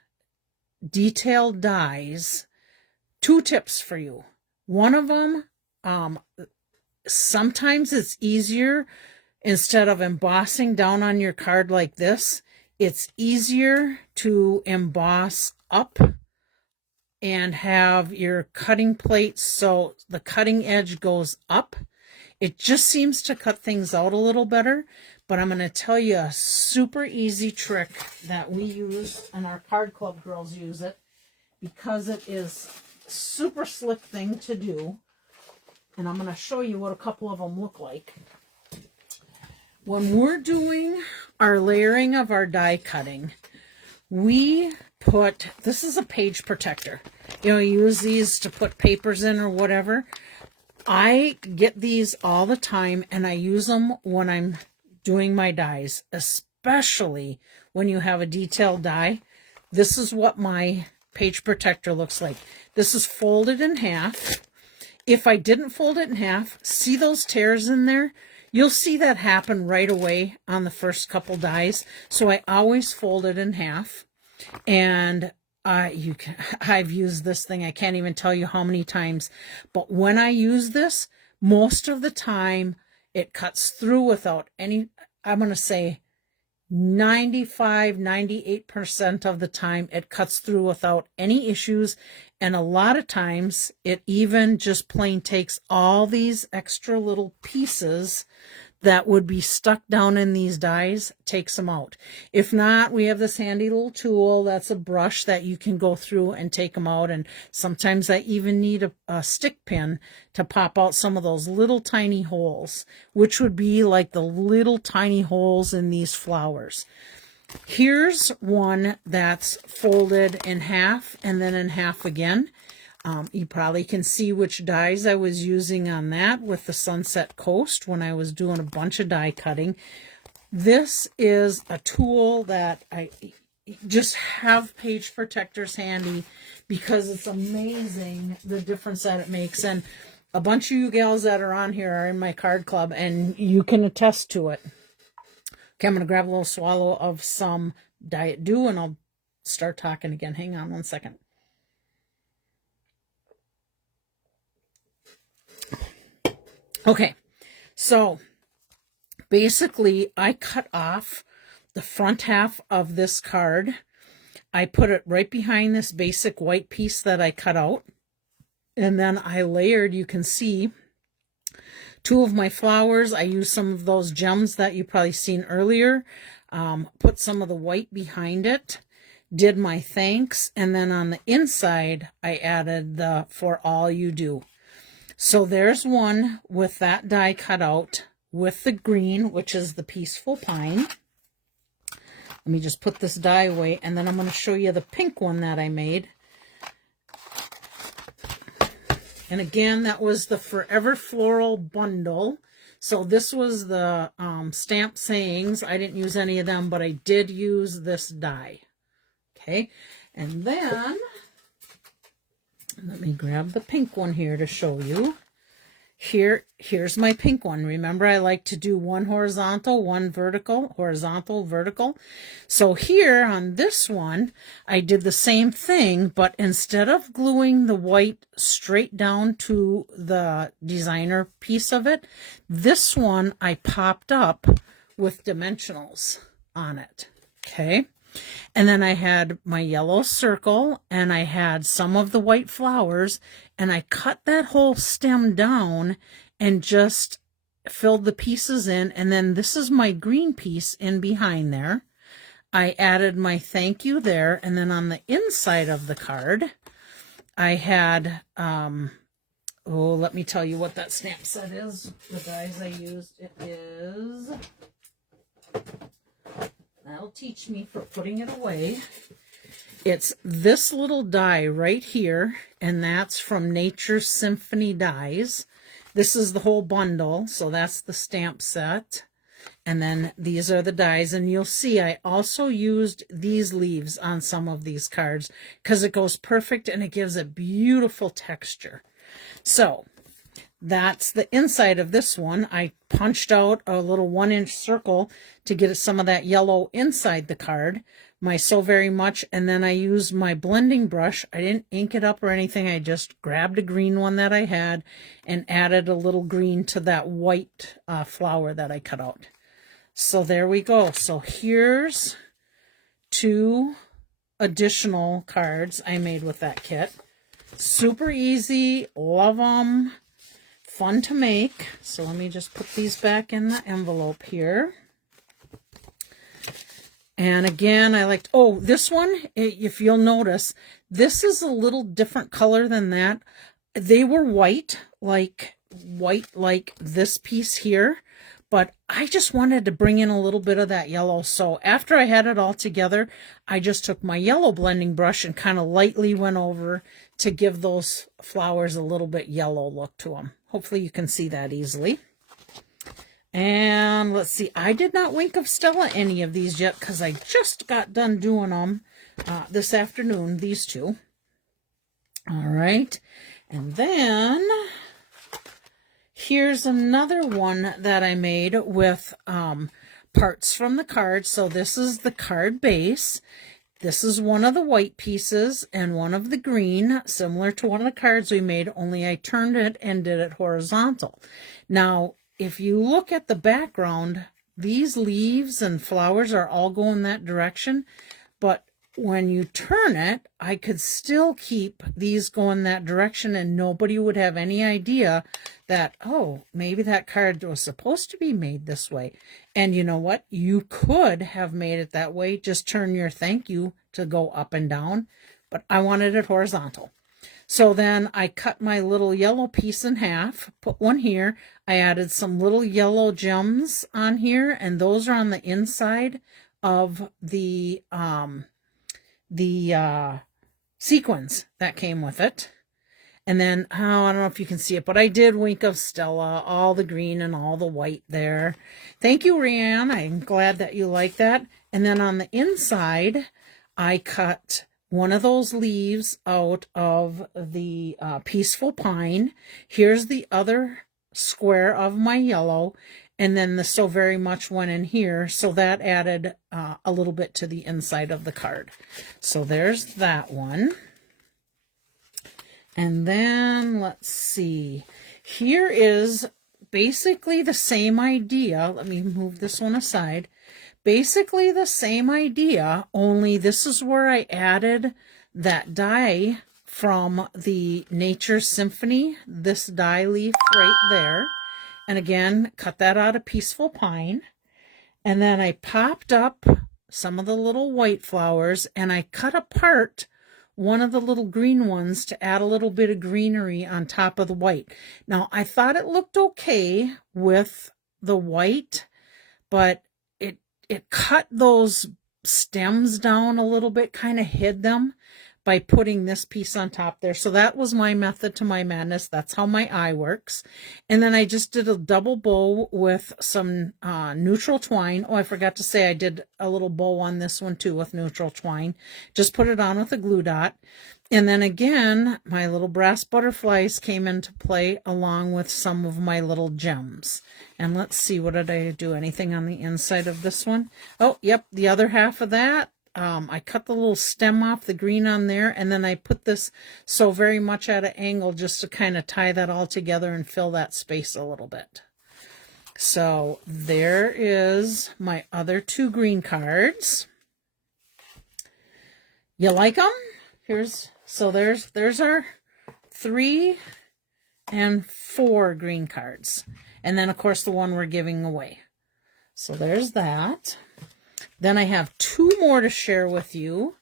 detailed dies, 2 tips for you. One of them, sometimes it's easier, instead of embossing down on your card like this, it's easier to emboss up and have your cutting plates so the cutting edge goes up. It just seems to cut things out a little better, but I'm going to tell you a super easy trick that we use, and our card club girls use it, because it is a super slick thing to do. And I'm going to show you what a couple of them look like. When we're doing our layering of our die cutting, we put, this is a page protector. You use these to put papers in or whatever. I get these all the time, and I use them when I'm doing my dies, especially when you have a detailed die. This is what my page protector looks like. This is folded in half. If I didn't fold it in half, see those tears in there? You'll see that happen right away on the first couple dies. So I always fold it in half. And I've used this thing, I can't even tell you how many times. But when I use this, most of the time it cuts through without any, I'm going to say 95, 98% of the time it cuts through without any issues. And a lot of times it even just plain takes all these extra little pieces that would be stuck down in these dies, takes them out. If not, we have this handy little tool that's a brush that you can go through and take them out. And sometimes I even need a stick pin to pop out some of those little tiny holes, which would be like the little tiny holes in these flowers. Here's one that's folded in half and then in half again. You probably can see which dies I was using on that with the Sunset Coast when I was doing a bunch of die cutting. This is a tool that I just have page protectors handy because it's amazing the difference that it makes. And a bunch of you gals that are on here are in my card club, and you can attest to it. Okay, I'm going to grab a little swallow of some Diet Dew, and I'll start talking again. Hang on one second. Okay, so basically I cut off the front half of this card. I put it right behind this basic white piece that I cut out. And then I layered, you can see, two of my flowers. I used some of those gems that you probably seen earlier. Put some of the white behind it. Did my thanks. And then on the inside, I added the For All You Do. So there's one with that die cut out with the green, which is the Peaceful Pine. Let me just put this die away, and then I'm going to show you the pink one that I made. And again, that was the Forever Floral Bundle. So this was the stamp sayings. I didn't use any of them, but I did use this die. Okay, and then let me grab the pink one here to show you. Here's my pink one. Remember, I like to do one horizontal, one vertical, horizontal, vertical. So here on this one, I did the same thing, but instead of gluing the white straight down to the designer piece of it, this one I popped up with dimensionals on it. Okay. And then I had my yellow circle, and I had some of the white flowers, and I cut that whole stem down and just filled the pieces in. And then this is my green piece in behind there. I added my thank you there. And then on the inside of the card, I had, let me tell you what that stamp set is. The dies I used, it is... That'll teach me for putting it away. It's this little die right here, and that's from Nature's Symphony Dies. This is the whole bundle, so that's the stamp set. And then these are the dies, and you'll see I also used these leaves on some of these cards because it goes perfect and it gives a beautiful texture. So that's the inside of this one. I punched out a little 1-inch circle to get some of that yellow inside the card, my So Very Much, and then I used my blending brush. I didn't ink it up or anything. I just grabbed a green one that I had and added a little green to that white flower that I cut out. So there we go. So here's 2 additional cards I made with that kit. Super easy, love them, fun to make. So let me just put these back in the envelope here. And again, I liked, oh, this one, if you'll notice, this is a little different color than that. They were white like this piece here, but I just wanted to bring in a little bit of that yellow. So after I had it all together, I just took my yellow blending brush and kind of lightly went over to give those flowers a little bit yellow look to them. Hopefully you can see that easily. And let's see, I did not wink of Stella any of these yet because I just got done doing them this afternoon, these two. All right, and then here's another one that I made with parts from the card. So this is the card base. This is one of the white pieces and one of the green, similar to one of the cards we made, only I turned it and did it horizontal. Now, if you look at the background, these leaves and flowers are all going that direction, but when you turn it, I could still keep these going that direction and nobody would have any idea that, oh, maybe that card was supposed to be made this way. And you know what? You could have made it that way. Just turn your thank you to go up and down, but I wanted it horizontal. So then I cut my little yellow piece in half, put one here. I added some little yellow gems on here, and those are on the inside of the sequins that came with it. And then, oh, I don't know if you can see it, but I did wink of Stella, all the green and all the white there. Thank you, Rianne. I'm glad that you like that. And then on the inside, I cut one of those leaves out of the peaceful pine. Here's the other square of my yellow, and then the so very much went in here, so that added a little bit to the inside of the card. So there's that one. And then let's see, here is basically the same idea. Let me move this one aside. Basically the same idea, only this is where I added that die from the Nature Symphony, this die leaf right there. And again, cut that out of peaceful pine. And then I popped up some of the little white flowers and I cut apart one of the little green ones to add a little bit of greenery on top of the white. Now, I thought it looked okay with the white, but it cut those stems down a little bit, kind of hid them by putting this piece on top there. So that was my method to my madness. That's how my eye works. And then I just did a double bow with some neutral twine. Oh, I forgot to say I did a little bow on this one too with neutral twine. Just put it on with a glue dot. And then again, my little brass butterflies came into play along with some of my little gems. And let's see, what did I do? Anything on the inside of this one? Oh, yep, the other half of that. I cut the little stem off, the green on there, and then I put this so very much at an angle just to kind of tie that all together and fill that space a little bit. So there is my other two green cards. You like them? There's our 3 and 4 green cards. And then, of course, the one we're giving away. So there's that. Then I have 2 more to share with you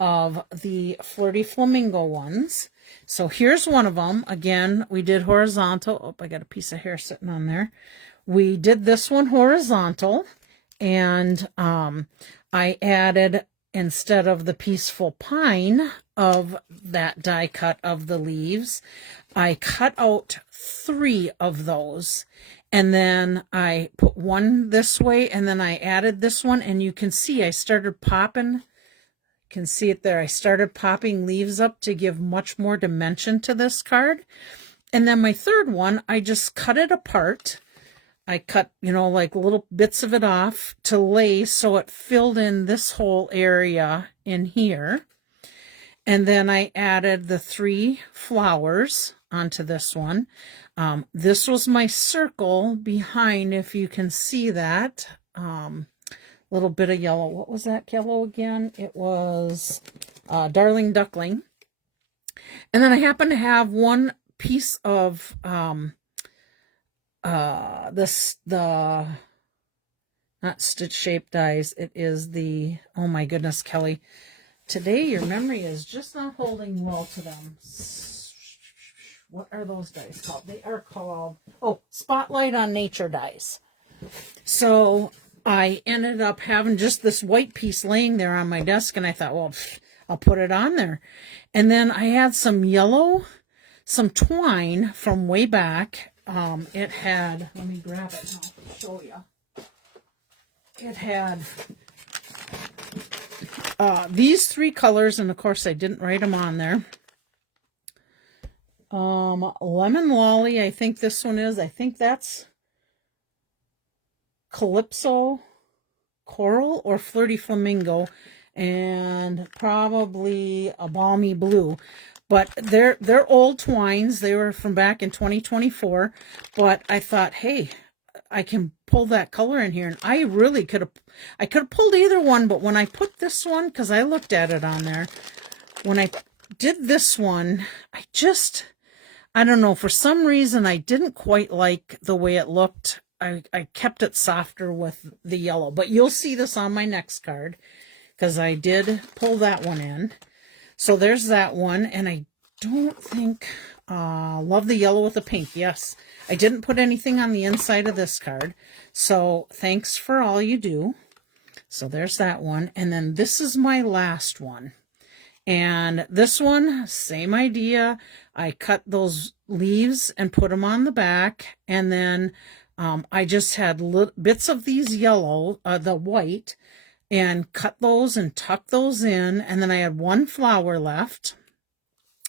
of the Flirty Flamingo ones. So here's one of them. Again, we did horizontal. Oh, I got a piece of hair sitting on there. We did this one horizontal. And I added, instead of the peaceful pine of that die cut of the leaves, I cut out 3 of those. And then I put one this way, and then I added this one, and you can see I started popping. You can see it there. I started popping leaves up to give much more dimension to this card. And then my third one, I just cut it apart. I cut, like little bits of it off to lay so it filled in this whole area in here. And then I added the 3 flowers onto this one. This was my circle behind, if you can see that. Little bit of yellow. What was that yellow again? It was Darling Duckling. And then I happen to have one piece of the not stitch shape dies. It is the, oh my goodness, Kelly. Today your memory is just not holding well to them. What are those dies called? They are called, oh, Spotlight on Nature dies. So I ended up having just this white piece laying there on my desk, and I thought, well, I'll put it on there. And then I had some yellow, some twine from way back. It had, let me grab it and I'll show you. It had these three colors, and of course I didn't write them on there. Lemon Lolly, I think this one is. I think that's Calypso Coral or Flirty Flamingo, and probably a Balmy Blue. But they're old twines. They were from back in 2024. But I thought, hey, I can pull that color in here, and I really could have pulled either one. But when I put this one, because I looked at it on there, when I did this one, I don't know, for some reason I didn't quite like the way it looked. I kept it softer with the yellow, but you'll see this on my next card because I did pull that one in. So there's that one, and I don't think, love the yellow with the pink. Yes, I didn't put anything on the inside of this card, so thanks for all you do. So there's that one, and then this is my last one. And this one, same idea. I cut those leaves and put them on the back, and then I just had bits of these yellow, the white, and cut those and tuck those in, and then I had one flower left,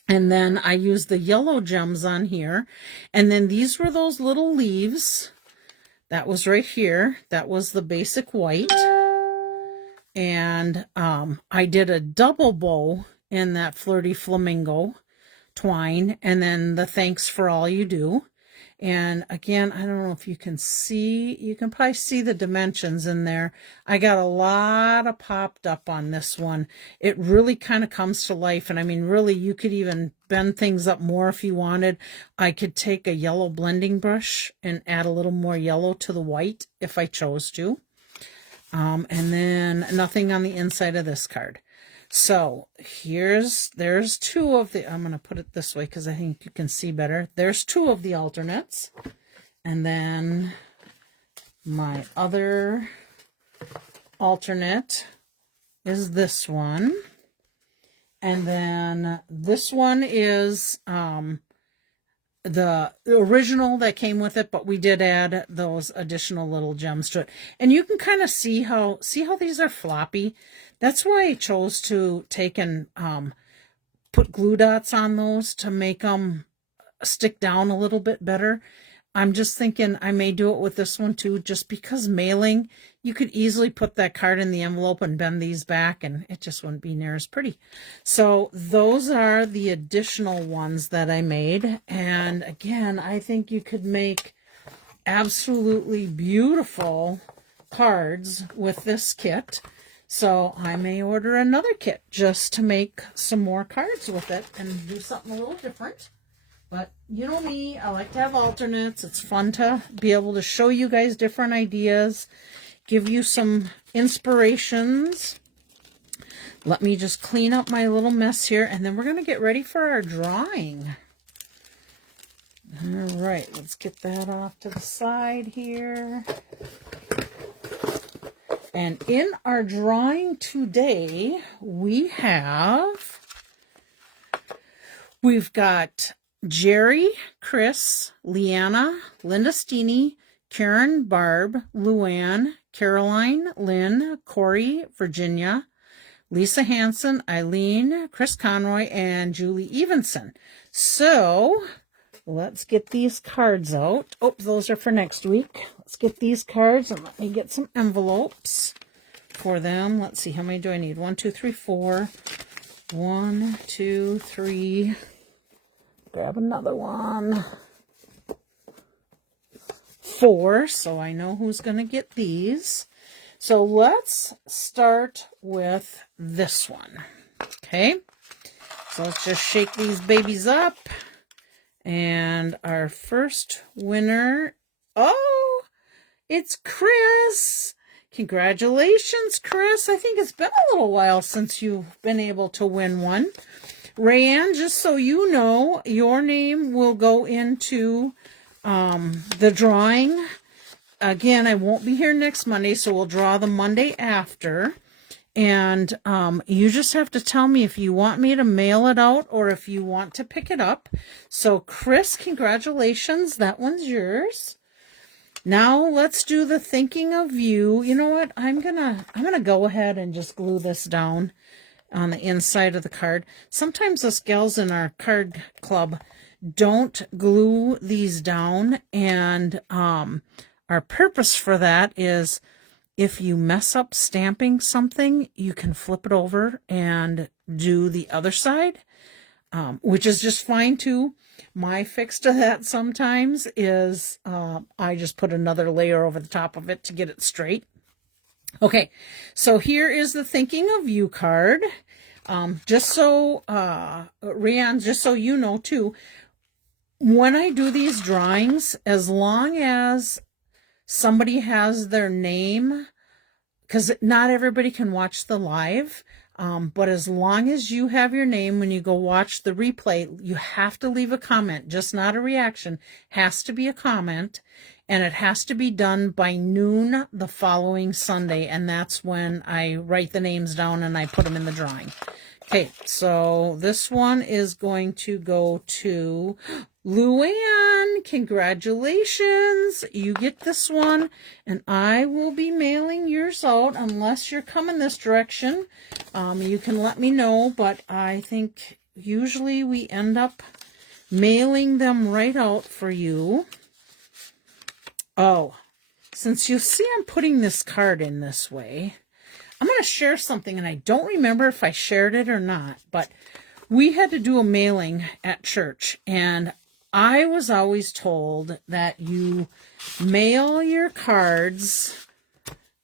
and then I used the yellow gems on here, and then these were those little leaves. That was right here. That was the basic white. And I did a double bow in that Flirty Flamingo twine, and then the thanks for all you do. And again, I don't know if you can see, you can probably see the dimensions in there. I got a lot of popped up on this one. It really kind of comes to life. And I mean, really, you could even bend things up more if you wanted. I could take a yellow blending brush and add a little more yellow to the white if I chose to. And then nothing on the inside of this card. So there's two of the, I'm going to put it this way because I think you can see better. There's two of the alternates. And then my other alternate is this one. And then this one is the original that came with it, but we did add those additional little gems to it. And you can kind of see how these are floppy. That's why I chose to take and put glue dots on those to make them stick down a little bit better. I'm just thinking I may do it with this one too, just because mailing, you could easily put that card in the envelope and bend these back, and it just wouldn't be near as pretty. So those are the additional ones that I made. And again, I think you could make absolutely beautiful cards with this kit. So I may order another kit just to make some more cards with it and do something a little different. But you know me, I like to have alternates. It's fun to be able to show you guys different ideas, give you some inspirations. Let me just clean up my little mess here, and then we're going to get ready for our drawing. All right, let's get that off to the side here. And in our drawing today, we've got Jerry, Chris, Leanna, Linda Steeny, Karen, Barb, Luann, Caroline, Lynn, Corey, Virginia, Lisa Hanson, Eileen, Chris Conroy, and Julie Evenson. So let's get these cards out. Oh, those are for next week. Let's get these cards, and let me get some envelopes for them. Let's see, how many do I need? 1, 2, 3, 4. 1, 2, 3. Grab another one. 4, so I know who's going to get these. So let's start with this one. Okay, So let's just shake these babies up. And our first winner, oh, it's Chris. Congratulations, Chris. I think it's been a little while since you've been able to win one. Rayanne, just so you know, your name will go into the drawing. Again, I won't be here next Monday, so we'll draw the Monday after. And you just have to tell me if you want me to mail it out or if you want to pick it up. So, Chris, congratulations. That one's yours. Now, let's do the thinking of you. You know what? I'm gonna go ahead and just glue this down on the inside of the card. Sometimes us gals in our card club don't glue these down, and our purpose for that is if you mess up stamping something, you can flip it over and do the other side, which is just fine too. My fix to that sometimes is I just put another layer over the top of it to get it straight. Okay, so here is the thinking of you card. Just so, Rianne, just so you know too, when I do these drawings, as long as somebody has their name, because not everybody can watch the live, but as long as you have your name when you go watch the replay, you have to leave a comment, just not a reaction, has to be a comment, and it has to be done by noon the following Sunday, and that's when I write the names down and I put them in the drawing. Okay, so this one is going to go to Luann. Congratulations. You get this one, and I will be mailing yours out unless you're coming this direction. You can let me know, but I think usually we end up mailing them right out for you. Oh, since you see I'm putting this card in this way, I'm going to share something, and I don't remember if I shared it or not, but we had to do a mailing at church, and I was always told that you mail your cards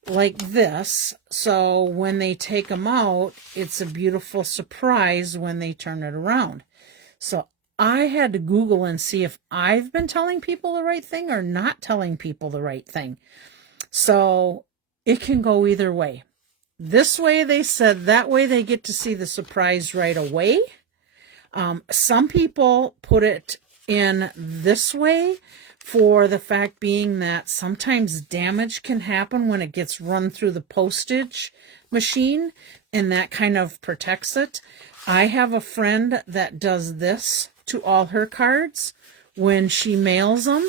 like this, so when they take them out, it's a beautiful surprise when they turn it around. So I had to Google and see if I've been telling people the right thing or not telling people the right thing. So it can go either way. This way, they said, that way they get to see the surprise right away. Some people put it in this way for the fact being that sometimes damage can happen when it gets run through the postage machine, and that kind of protects it. I have a friend that does this to all her cards when she mails them,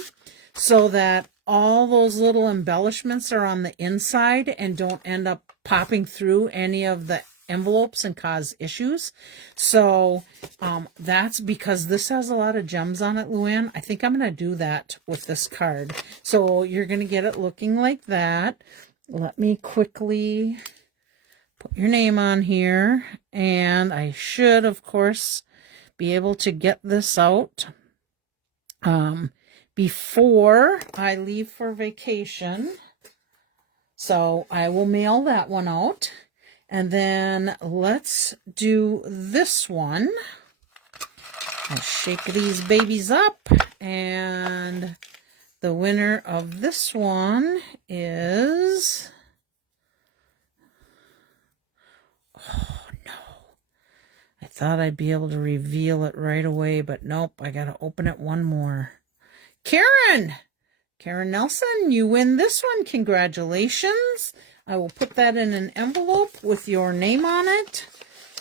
so that all those little embellishments are on the inside and don't end up popping through any of the envelopes and cause issues. So that's because this has a lot of gems on it, Luann. I think I'm going to do that with this card. So you're going to get it looking like that. Let me quickly put your name on here. And I should, of course, be able to get this out before I leave for vacation. So I will mail that one out. And then let's do this one. I'll shake these babies up. And the winner of this one is... Oh, no. I thought I'd be able to reveal it right away, but nope. I got to open it one more. Karen Nelson, you win this one. Congratulations. I will put that in an envelope with your name on it.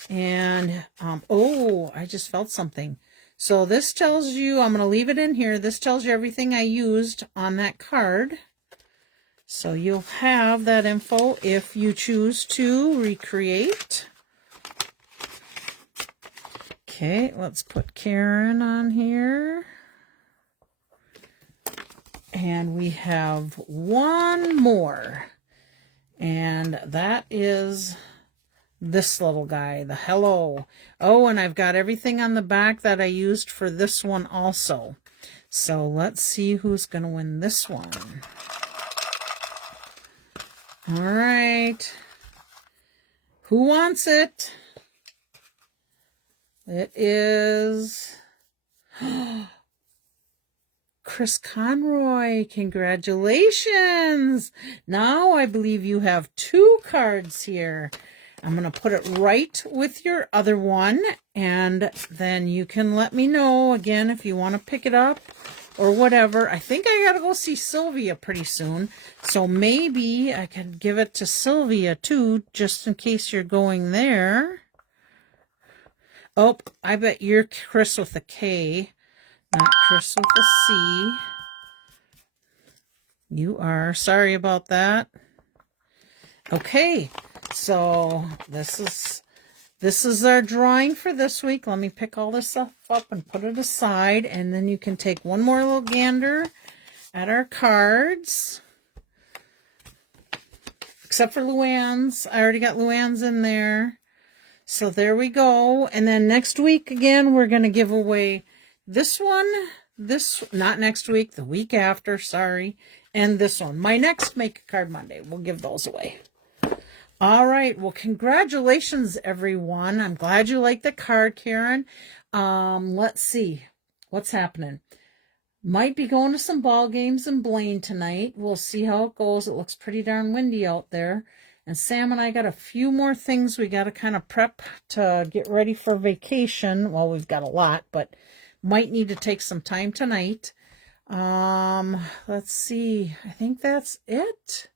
And, oh, I just felt something. So this tells you, I'm going to leave it in here. This tells you everything I used on that card. So you'll have that info if you choose to recreate. Okay, let's put Karen on here. And we have one more. And that is this little guy, the hello. Oh, and I've got everything on the back that I used for this one also. So let's see who's going to win this one. All right. Who wants it? It is Chris Conroy. Congratulations. Now I believe you have 2 cards here. I'm going to put it right with your other one, and then you can let me know again if you want to pick it up or whatever. I think I got to go see Sylvia pretty soon, so maybe I can give it to Sylvia too, just in case you're going there. Oh, I bet you're Chris with a K, not Chris with a C. You are. Sorry about that. Okay, so this is our drawing for this week. Let me pick all this stuff up and put it aside, and then you can take one more little gander at our cards. Except for Luann's. I already got Luann's in there. So there we go. And then next week, again, we're going to give away this one. Not next week, the week after, sorry. And this one. My next Make a Card Monday. We'll give those away. All right. Well, congratulations, everyone. I'm glad you liked the card, Karen. Let's see what's happening. Might be going to some ball games in Blaine tonight. We'll see how it goes. It looks pretty darn windy out there. And Sam and I got a few more things we got to kind of prep to get ready for vacation. Well, we've got a lot, but might need to take some time tonight. Let's see. I think that's it.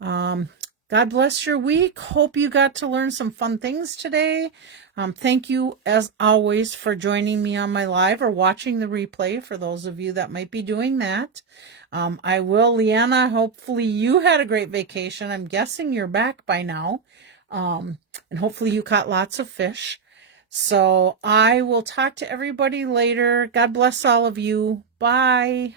God bless your week. Hope you got to learn some fun things today. Thank you, as always, for joining me on my live or watching the replay, for those of you that might be doing that. I will, Leanna, hopefully you had a great vacation. I'm guessing you're back by now. And hopefully you caught lots of fish. So I will talk to everybody later. God bless all of you. Bye.